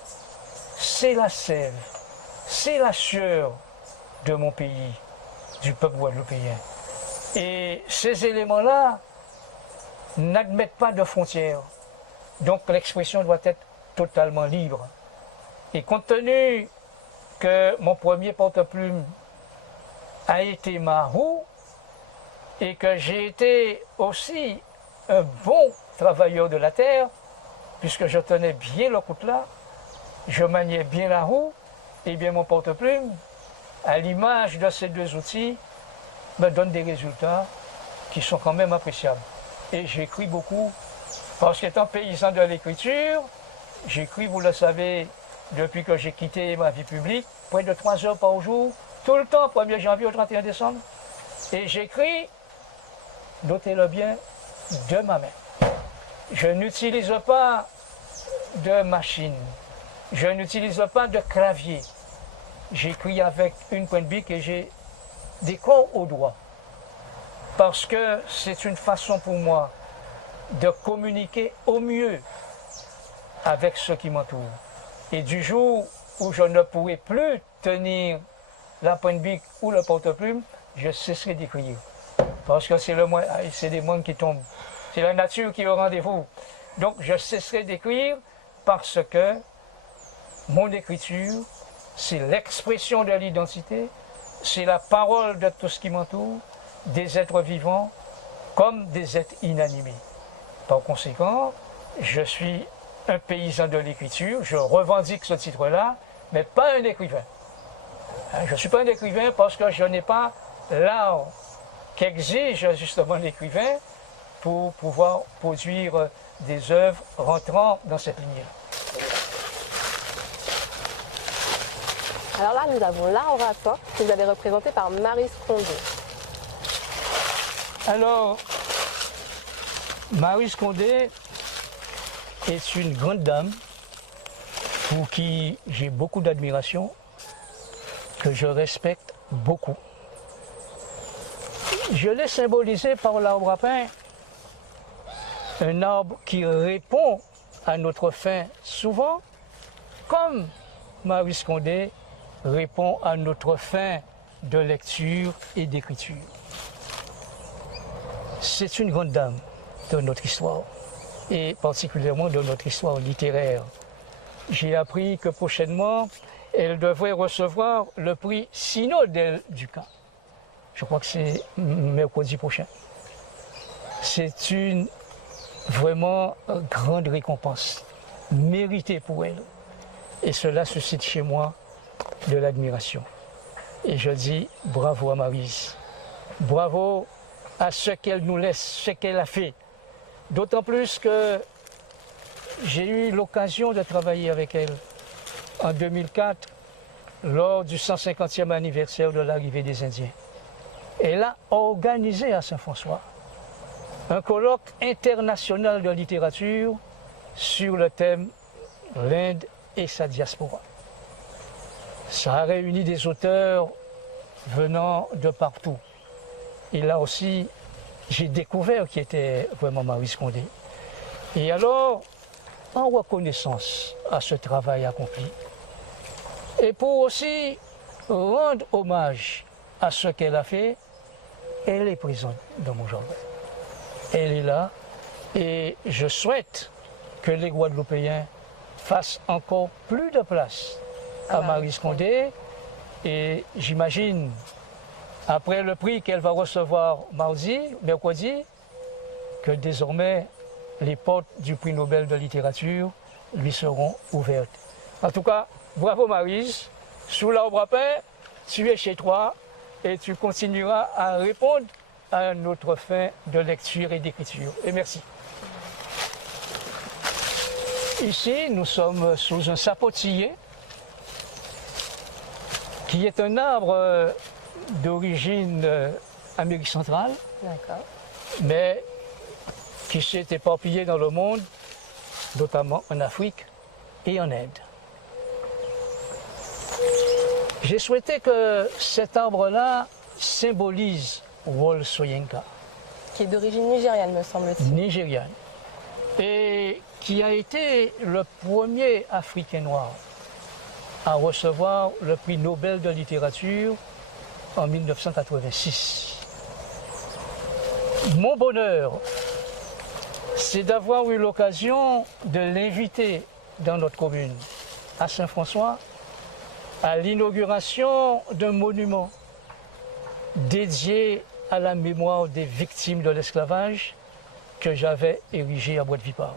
c'est la sève, c'est la sueur de mon pays, du peuple guadeloupéen. Et ces éléments-là n'admettent pas de frontières. Donc l'expression doit être totalement libre. Et compte tenu que mon premier porte-plume a été ma roue et que j'ai été aussi un bon travailleur de la terre, puisque je tenais bien le coutelas, je maniais bien la roue, et bien mon porte-plume, à l'image de ces deux outils, me donne des résultats qui sont quand même appréciables. Et j'écris beaucoup, parce qu'étant paysan de l'écriture, j'écris, vous le savez, depuis que j'ai quitté ma vie publique, près de 3 heures par jour, tout le temps, 1er janvier au 31 décembre. Et j'écris, notez-le bien, de ma main. Je n'utilise pas de machine. Je n'utilise pas de clavier. J'écris avec une pointe bic et j'ai des corps au doigt. Parce que c'est une façon pour moi de communiquer au mieux avec ceux qui m'entourent. Et du jour où je ne pourrai plus tenir la pointe bic ou le porte-plume, je cesserai d'écrire. Parce que c'est des mondes qui tombent. C'est la nature qui est au rendez-vous. Donc je cesserai d'écrire parce que mon écriture, c'est l'expression de l'identité, c'est la parole de tout ce qui m'entoure, des êtres vivants comme des êtres inanimés. Par conséquent, je suis un paysan de l'écriture, je revendique ce titre-là, mais pas un écrivain. Je ne suis pas un écrivain parce que je n'ai pas l'art qu'exige justement l'écrivain pour pouvoir produire des œuvres rentrant dans cette lignée. Alors là, nous avons l'art oratoire que vous avez représenté par Maryse Condé. Alors, Maryse Condé est une grande dame pour qui j'ai beaucoup d'admiration, que je respecte beaucoup. Je l'ai symbolisé par l'arbre à pain, un arbre qui répond à notre faim souvent, comme Maryse Condé répond à notre faim de lecture et d'écriture. C'est une grande dame de notre histoire, et particulièrement de notre histoire littéraire. J'ai appris que prochainement, elle devrait recevoir le prix Sino del Ducat. Je crois que c'est mercredi prochain. C'est une vraiment grande récompense, méritée pour elle. Et cela suscite chez moi de l'admiration. Et je dis bravo à Maryse. Bravo à ce qu'elle nous laisse, ce qu'elle a fait. D'autant plus que j'ai eu l'occasion de travailler avec elle en 2004 lors du 150e anniversaire de l'arrivée des Indiens. Elle a organisé à Saint-François un colloque international de littérature sur le thème l'Inde et sa diaspora. Ça a réuni des auteurs venant de partout. Et là aussi, j'ai découvert qui était vraiment Maryse Condé. Et alors, en reconnaissance à ce travail accompli, et pour aussi rendre hommage à ce qu'elle a fait, elle est présente dans mon jardin. Elle est là et je souhaite que les Guadeloupéens fassent encore plus de place à Maryse Condé. Et j'imagine, après le prix qu'elle va recevoir mercredi, que désormais les portes du prix Nobel de littérature lui seront ouvertes. En tout cas, bravo Maryse, sous l'arbre à pain, tu es chez toi et tu continueras à répondre à notre fin de lecture et d'écriture. Et merci. Ici, nous sommes sous un sapotillier qui est un arbre d'origine Amérique centrale, mais qui s'est éparpillé dans le monde, notamment en Afrique et en Inde. J'ai souhaité que cet arbre-là symbolise Wole Soyinka. Qui est d'origine nigériane, me semble-t-il. Nigériane. Et qui a été le premier Africain noir à recevoir le prix Nobel de littérature en 1986. Mon bonheur, c'est d'avoir eu l'occasion de l'inviter dans notre commune, à Saint-François, à l'inauguration d'un monument dédié à la mémoire des victimes de l'esclavage que j'avais érigé à Bois-de-Vipar.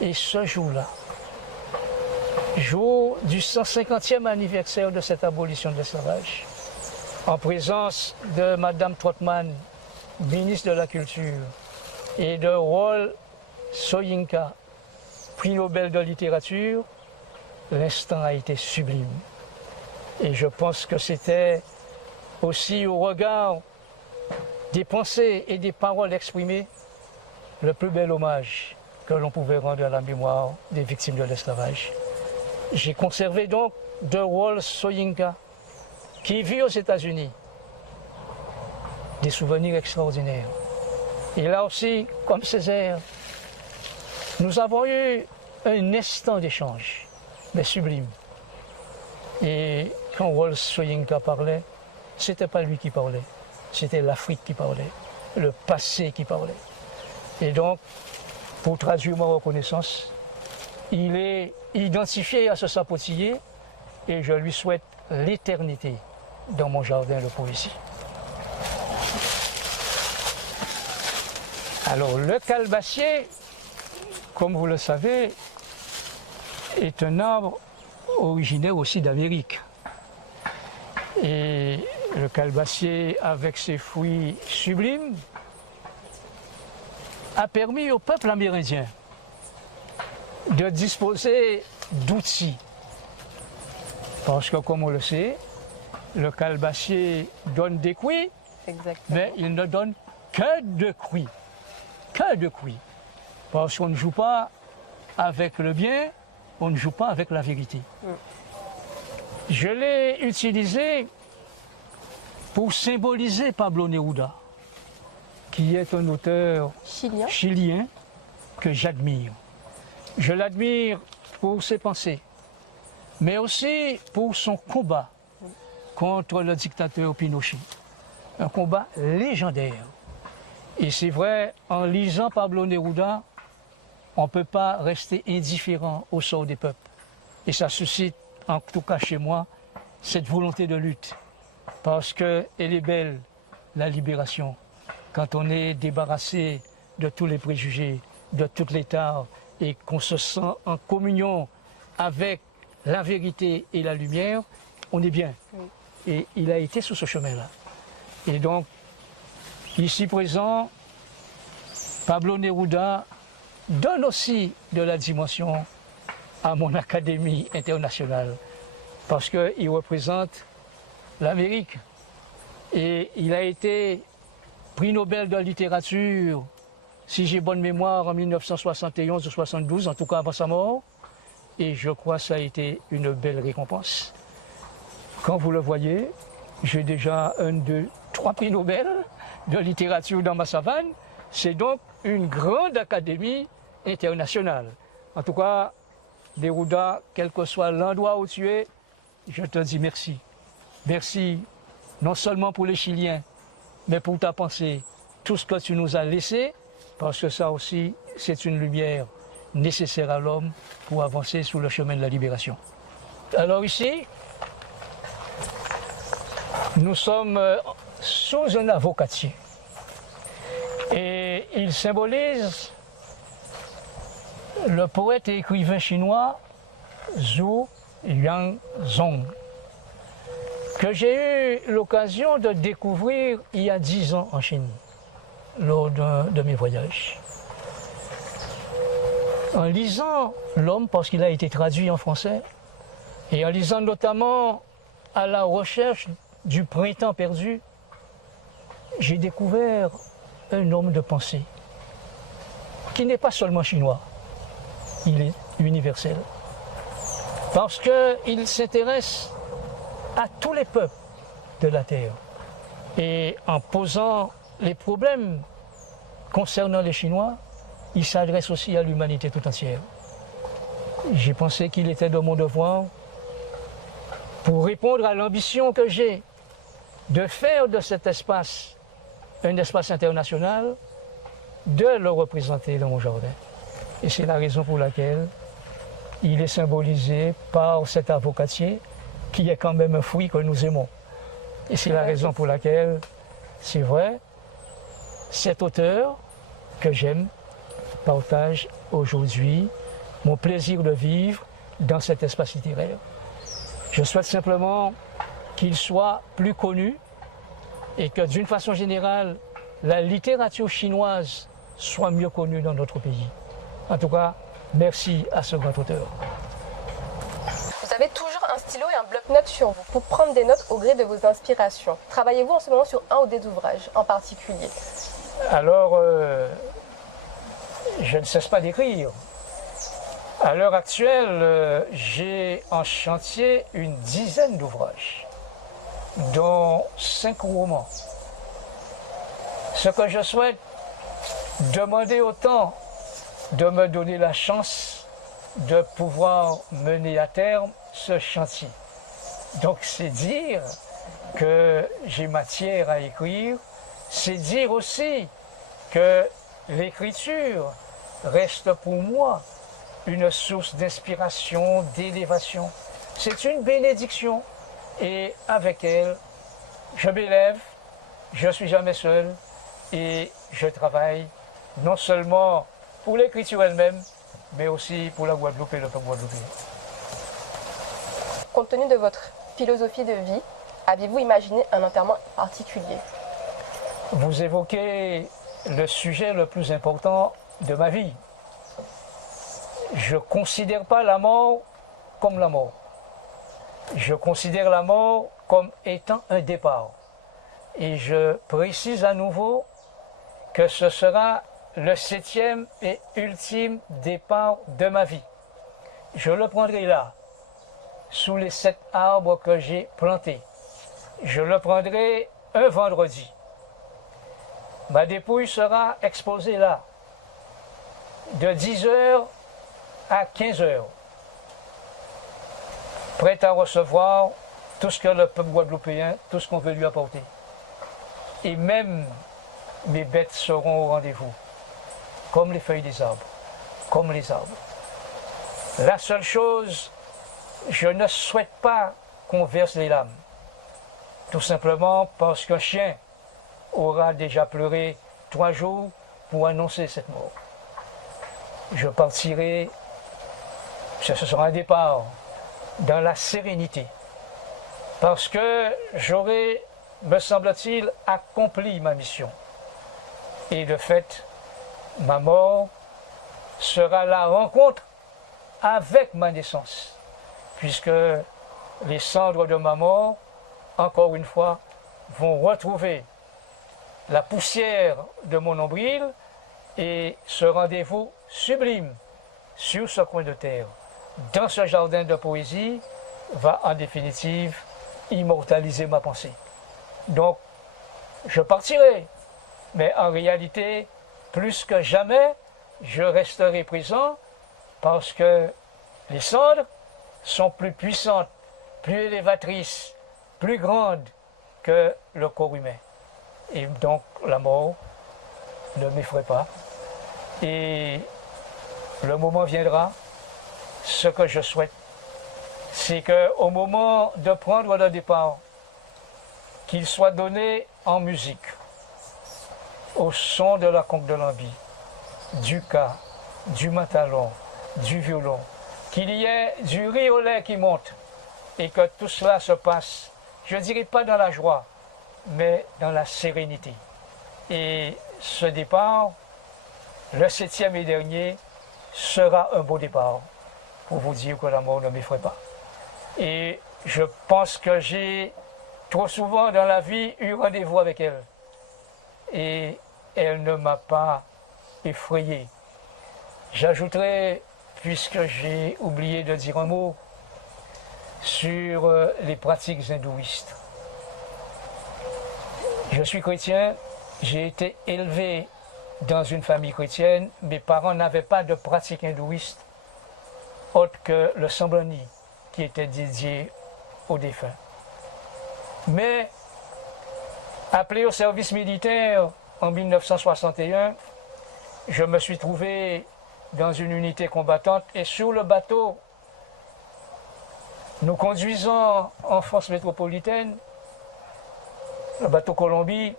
Et ce jour-là, jour du 150e anniversaire de cette abolition de l'esclavage, en présence de Madame Trotman, ministre de la Culture, et de Wole Soyinka, prix Nobel de littérature, l'instant a été sublime. Et je pense que c'était aussi au regard des pensées et des paroles exprimées le plus bel hommage que l'on pouvait rendre à la mémoire des victimes de l'esclavage. J'ai conservé donc de Wole Soyinka, qui vit aux États-Unis, des souvenirs extraordinaires. Et là aussi, comme Césaire, nous avons eu un instant d'échange, mais sublime. Et quand Wole Soyinka parlait, ce n'était pas lui qui parlait, c'était l'Afrique qui parlait, le passé qui parlait. Et donc, pour traduire ma reconnaissance, il est identifié à ce sapotillier et je lui souhaite l'éternité dans mon jardin de poésie. Alors, le calebassier, comme vous le savez, est un arbre originaire aussi d'Amérique. Et le calebassier, avec ses fruits sublimes, a permis au peuple amérindien de disposer d'outils. Parce que, comme on le sait, le calebassier donne des cuits, mais il ne donne que de cuits. Que de cuits. Parce qu'on ne joue pas avec le bien, on ne joue pas avec la vérité. Je l'ai utilisé pour symboliser Pablo Neruda, qui est un auteur chilien que j'admire. Je l'admire pour ses pensées, mais aussi pour son combat contre le dictateur Pinochet. Un combat légendaire. Et c'est vrai, en lisant Pablo Neruda, on ne peut pas rester indifférent au sort des peuples. Et ça suscite en tout cas chez moi, cette volonté de lutte. Parce qu'elle est belle, la libération. Quand on est débarrassé de tous les préjugés, de toutes les tares, et qu'on se sent en communion avec la vérité et la lumière, on est bien. Et il a été sur ce chemin-là. Et donc, ici présent, Pablo Neruda donne aussi de la dimension à mon académie internationale, parce qu'il représente l'Amérique. Et il a été prix Nobel de littérature, si j'ai bonne mémoire, en 1971 ou 72, en tout cas avant sa mort. Et je crois que ça a été une belle récompense. Quand vous le voyez, j'ai déjà 1, 2, 3 prix Nobel de littérature dans ma savane. C'est donc une grande académie internationale. En tout cas, Neruda, quel que soit l'endroit où tu es, je te dis merci. Merci non seulement pour les Chiliens, mais pour ta pensée, tout ce que tu nous as laissé, parce que ça aussi, c'est une lumière nécessaire à l'homme pour avancer sur le chemin de la libération. Alors ici, nous sommes sous un avocatier. Et il symbolise le poète et écrivain chinois Zhu Yuanzhong, que j'ai eu l'occasion de découvrir il y a 10 ans en Chine, lors de mes voyages. En lisant L'Homme, parce qu'il a été traduit en français, et en lisant notamment À la recherche du printemps perdu, j'ai découvert un homme de pensée qui n'est pas seulement chinois, il est universel. Parce qu'il s'intéresse à tous les peuples de la Terre. Et en posant les problèmes concernant les Chinois, il s'adresse aussi à l'humanité tout entière. J'ai pensé qu'il était de mon devoir, pour répondre à l'ambition que j'ai de faire de cet espace un espace international, de le représenter dans mon jardin. Et c'est la raison pour laquelle il est symbolisé par cet avocatier qui est quand même un fruit que nous aimons. Et c'est la raison pour laquelle, c'est vrai, cet auteur que j'aime partage aujourd'hui mon plaisir de vivre dans cet espace littéraire. Je souhaite simplement qu'il soit plus connu et que d'une façon générale, la littérature chinoise soit mieux connue dans notre pays. En tout cas, merci à ce grand auteur. Vous avez toujours un stylo et un bloc-notes sur vous pour prendre des notes au gré de vos inspirations. Travaillez-vous en ce moment sur un ou des ouvrages en particulier? Alors, je ne cesse pas d'écrire. À l'heure actuelle, j'ai en chantier une dizaine d'ouvrages, dont 5 romans. Ce que je souhaite, demander au temps de me donner la chance de pouvoir mener à terme ce chantier. Donc c'est dire que j'ai matière à écrire, c'est dire aussi que l'écriture reste pour moi une source d'inspiration, d'élévation. C'est une bénédiction et avec elle, je m'élève, je ne suis jamais seul et je travaille non seulement pour l'écriture elle-même, mais aussi pour la Guadeloupe et le peuple guadeloupéen. Compte tenu de votre philosophie de vie, avez-vous imaginé un enterrement particulier? Vous évoquez le sujet le plus important de ma vie. Je ne considère pas la mort comme la mort. Je considère la mort comme étant un départ. Et je précise à nouveau que ce sera le 7e et ultime départ de ma vie. Je le prendrai là, sous les 7 arbres que j'ai plantés. Je le prendrai un vendredi. Ma dépouille sera exposée là, de 10h à 15h, prête à recevoir tout ce que le peuple guadeloupéen, tout ce qu'on veut lui apporter. Et même mes bêtes seront au rendez-vous, comme les feuilles des arbres, comme les arbres. La seule chose je ne souhaite pas qu'on verse les larmes. Tout simplement parce qu'un chien aura déjà pleuré 3 jours pour annoncer cette mort. Je partirai, ce sera un départ, dans la sérénité. Parce que j'aurai, me semble-t-il, accompli ma mission. Et de fait, ma mort sera la rencontre avec ma naissance. Puisque les cendres de ma mort, encore une fois, vont retrouver la poussière de mon nombril et ce rendez-vous sublime sur ce coin de terre, dans ce jardin de poésie, va en définitive immortaliser ma pensée. Donc, je partirai, mais en réalité, plus que jamais, je resterai présent parce que les cendres sont plus puissantes, plus élévatrices, plus grandes que le corps humain. Et donc, la mort ne m'effraie pas. Et le moment viendra, ce que je souhaite, c'est qu'au moment de prendre le départ, qu'il soit donné en musique, au son de la conque de l'ambi, du ca, du matalon, du violon, qu'il y ait du riolet qui monte et que tout cela se passe, je ne dirais pas dans la joie, mais dans la sérénité. Et ce départ, le 7e et dernier, sera un beau départ pour vous dire que la mort ne m'effraie pas. Et je pense que j'ai trop souvent dans la vie eu rendez-vous avec elle. Et elle ne m'a pas effrayé. J'ajouterai, puisque j'ai oublié de dire un mot, sur les pratiques hindouistes. Je suis chrétien, j'ai été élevé dans une famille chrétienne, mes parents n'avaient pas de pratique hindouiste autre que le sambrani qui était dédié aux défunts. Mais, appelé au service militaire en 1961, je me suis trouvé dans une unité combattante et sur le bateau, nous conduisant en France métropolitaine, le bateau Colombie,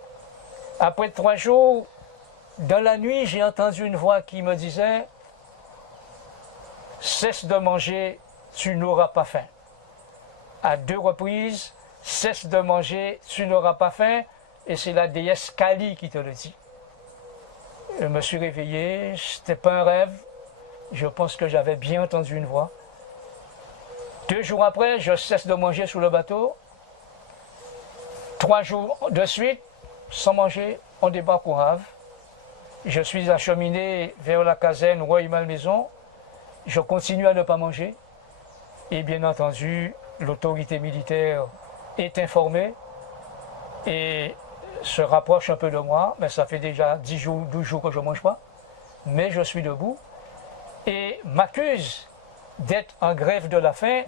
après 3 jours, dans la nuit, j'ai entendu une voix qui me disait « Cesse de manger, tu n'auras pas faim. » À 2 reprises, « Cesse de manger, tu n'auras pas faim. » Et c'est la déesse Kali qui te le dit. Je me suis réveillé, ce n'était pas un rêve. Je pense que j'avais bien entendu une voix. 2 jours après, je cesse de manger sur le bateau. 3 jours de suite, sans manger, on débarque au Havre. Je suis acheminé vers la caserne Roy-Malmaison. Je continue à ne pas manger. Et bien entendu, l'autorité militaire est informée et se rapproche un peu de moi. Mais ça fait déjà 10 jours, 12 jours que je ne mange pas. Mais je suis debout et m'accuse d'être en grève de la faim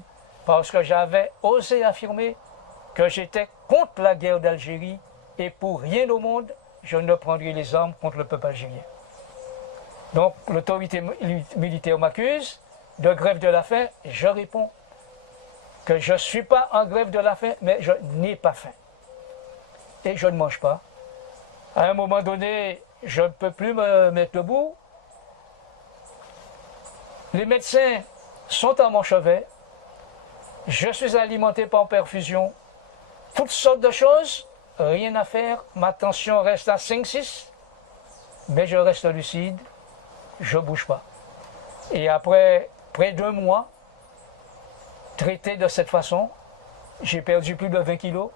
parce que j'avais osé affirmer que j'étais contre la guerre d'Algérie et pour rien au monde, je ne prendrai les armes contre le peuple algérien. Donc l'autorité militaire m'accuse de grève de la faim. Je réponds que je ne suis pas en grève de la faim, mais je n'ai pas faim. Et je ne mange pas. À un moment donné, je ne peux plus me mettre debout. Les médecins sont à mon chevet. Je suis alimenté par perfusion. Toutes sortes de choses. Rien à faire, ma tension reste à 5-6, mais je reste lucide, je ne bouge pas. Et après près d'1 mois, traité de cette façon, j'ai perdu plus de 20 kilos,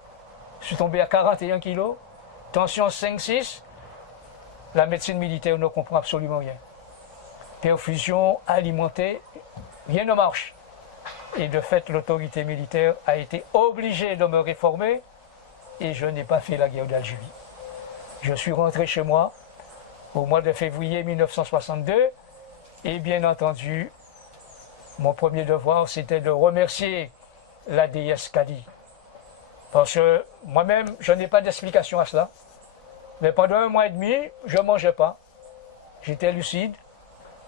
je suis tombé à 41 kilos, tension 5-6, la médecine militaire ne comprend absolument rien. Perfusion, alimentée, rien ne marche. Et de fait, l'autorité militaire a été obligée de me réformer, et je n'ai pas fait la guerre d'Algérie. Je suis rentré chez moi au mois de février 1962 et bien entendu, mon premier devoir c'était de remercier la déesse Kali. Parce que moi-même, je n'ai pas d'explication à cela. Mais pendant 1 mois et demi, je ne mangeais pas. J'étais lucide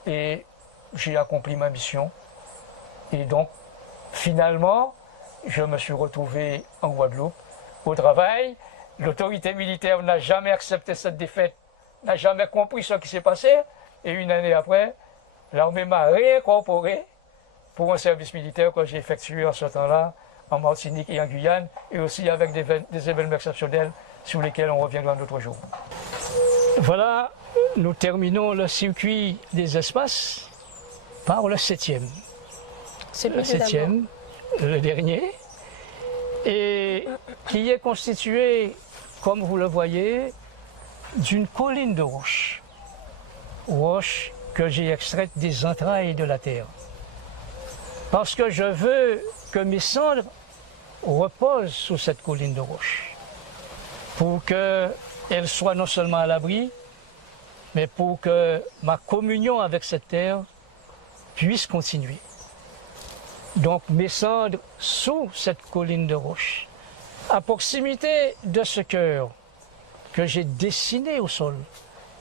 et j'ai accompli ma mission. Et donc, finalement, je me suis retrouvé en Guadeloupe au travail. L'autorité militaire n'a jamais accepté cette défaite, n'a jamais compris ce qui s'est passé. Et une année après, l'armée m'a réincorporé pour un service militaire que j'ai effectué en ce temps-là, en Martinique et en Guyane, et aussi avec des événements exceptionnels sur lesquels on reviendra un autre jour. Voilà, nous terminons le circuit des espaces par le 7e. C'est Le 7e, le dernier, et qui est constitué, comme vous le voyez, d'une colline de roches. Roches que j'ai extraites des entrailles de la terre. Parce que je veux que mes cendres reposent sous cette colline de roches. Pour qu'elles soient non seulement à l'abri, mais pour que ma communion avec cette terre puisse continuer. Donc mes cendres sous cette colline de roches, à proximité de ce cœur que j'ai dessiné au sol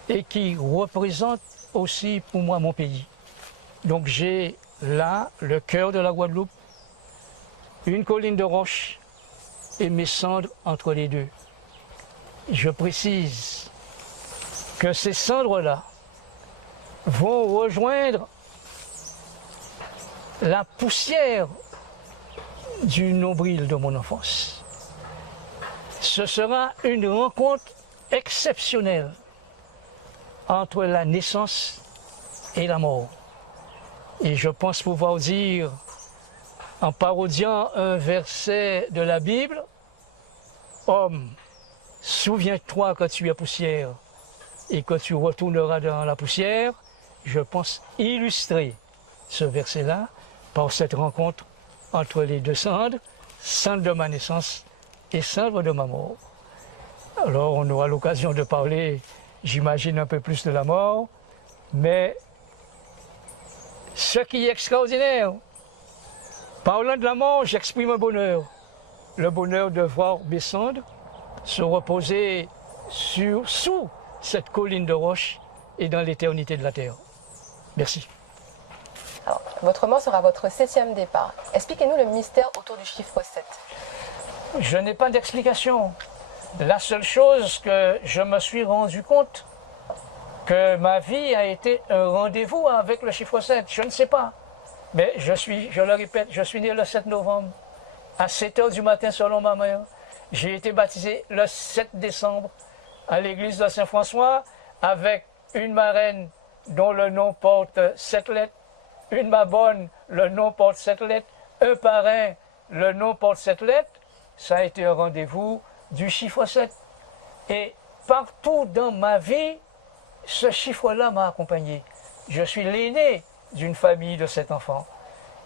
et qui représente aussi pour moi mon pays. Donc j'ai là le cœur de la Guadeloupe, une colline de roches et mes cendres entre les deux. Je précise que ces cendres-là vont rejoindre la poussière du nombril de mon enfance. Ce sera une rencontre exceptionnelle entre la naissance et la mort. Et je pense pouvoir dire, en parodiant un verset de la Bible, « Homme, souviens-toi que tu es poussière et que tu retourneras dans la poussière », je pense illustrer ce verset-là par cette rencontre entre les deux cendres, cendres de ma naissance et cendres de ma mort. Alors on aura l'occasion de parler, j'imagine, un peu plus de la mort, mais ce qui est extraordinaire, parlant de la mort, j'exprime un bonheur. Le bonheur de voir mes cendres se reposer sous cette colline de roches et dans l'éternité de la terre. Merci. Alors, votre mort sera votre 7e départ. Expliquez-nous le mystère autour du chiffre 7. Je n'ai pas d'explication. La seule chose que je me suis rendu compte, que ma vie a été un rendez-vous avec le chiffre 7. Je ne sais pas. Mais je le répète, je suis né le 7 novembre, à 7 h du matin selon ma mère. J'ai été baptisé le 7 décembre à l'église de Saint-François avec une marraine dont le nom porte 7 lettres, une mabonne, le nom porte 7 lettres, un parrain, le nom porte 7 lettres. Ça a été un rendez-vous du chiffre 7. Et partout dans ma vie, ce chiffre-là m'a accompagné. Je suis l'aîné d'une famille de 7 enfants.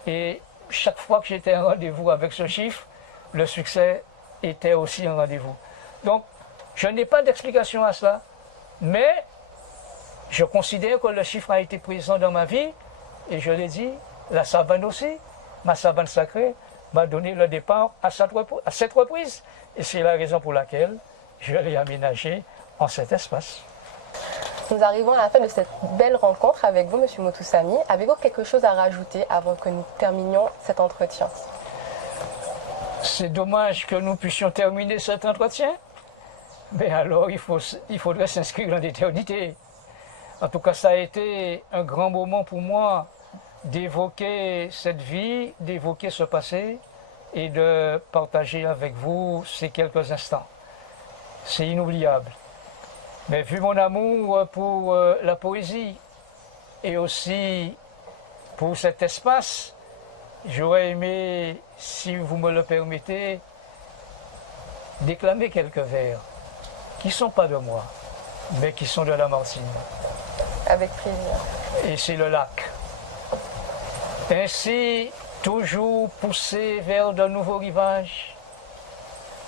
Et chaque fois que j'étais en rendez-vous avec ce chiffre, le succès était aussi un rendez-vous. Donc, je n'ai pas d'explication à cela, mais je considère que le chiffre a été présent dans ma vie, et je l'ai dit, la savane aussi, ma savane sacrée, m'a donné le départ à 7 reprises. Et c'est la raison pour laquelle je l'ai aménagé en cet espace. Nous arrivons à la fin de cette belle rencontre avec vous, M. Moutoussamy. Avez-vous quelque chose à rajouter avant que nous terminions cet entretien? C'est dommage que nous puissions terminer cet entretien, mais alors il faudrait s'inscrire dans l'éternité. En tout cas, ça a été un grand moment pour moi d'évoquer cette vie, d'évoquer ce passé et de partager avec vous ces quelques instants. C'est inoubliable. Mais vu mon amour pour la poésie et aussi pour cet espace, j'aurais aimé, si vous me le permettez, déclamer quelques vers qui ne sont pas de moi, mais qui sont de Lamartine. Avec plaisir. Et c'est le lac. Ainsi, toujours poussé vers de nouveaux rivages,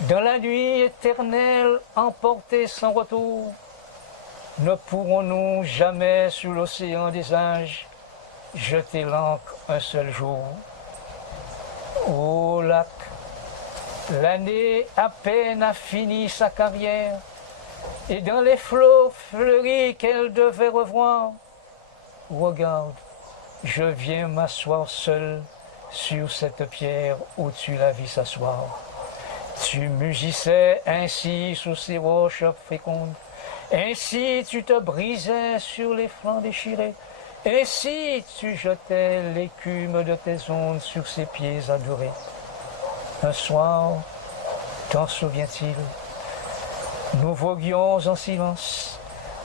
dans la nuit éternelle, emportés sans retour, ne pourrons-nous jamais sur l'océan des âges jeter l'ancre un seul jour. Ô lac, l'année à peine a fini sa carrière, et dans les flots fleuris qu'elle devait revoir, regarde, je viens m'asseoir seul sur cette pierre où tu la vis s'asseoir. Tu mugissais ainsi sous ces roches fécondes, ainsi tu te brisais sur les flancs déchirés, ainsi tu jetais l'écume de tes ondes sur ces pieds adorés. Un soir, t'en souviens-t-il, nous voguions en silence,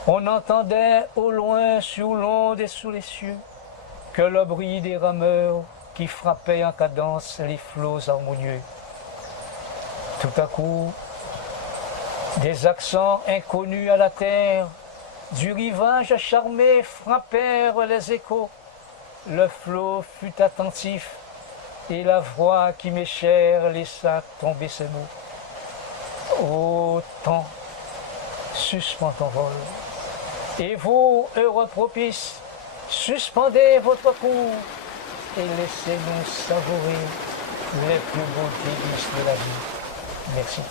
on entendait au loin sur l'onde et sous les cieux que le bruit des rameurs qui frappaient en cadence les flots harmonieux. Tout à coup, des accents inconnus à la terre, du rivage charmé frappèrent les échos. Le flot fut attentif et la voix qui m'est chère laissa tomber ces mots. Ô temps, suspends ton vol. Et vous, heureux propices, suspendez votre cours et laissez-nous savourer les plus beaux délices de la vie. Merci.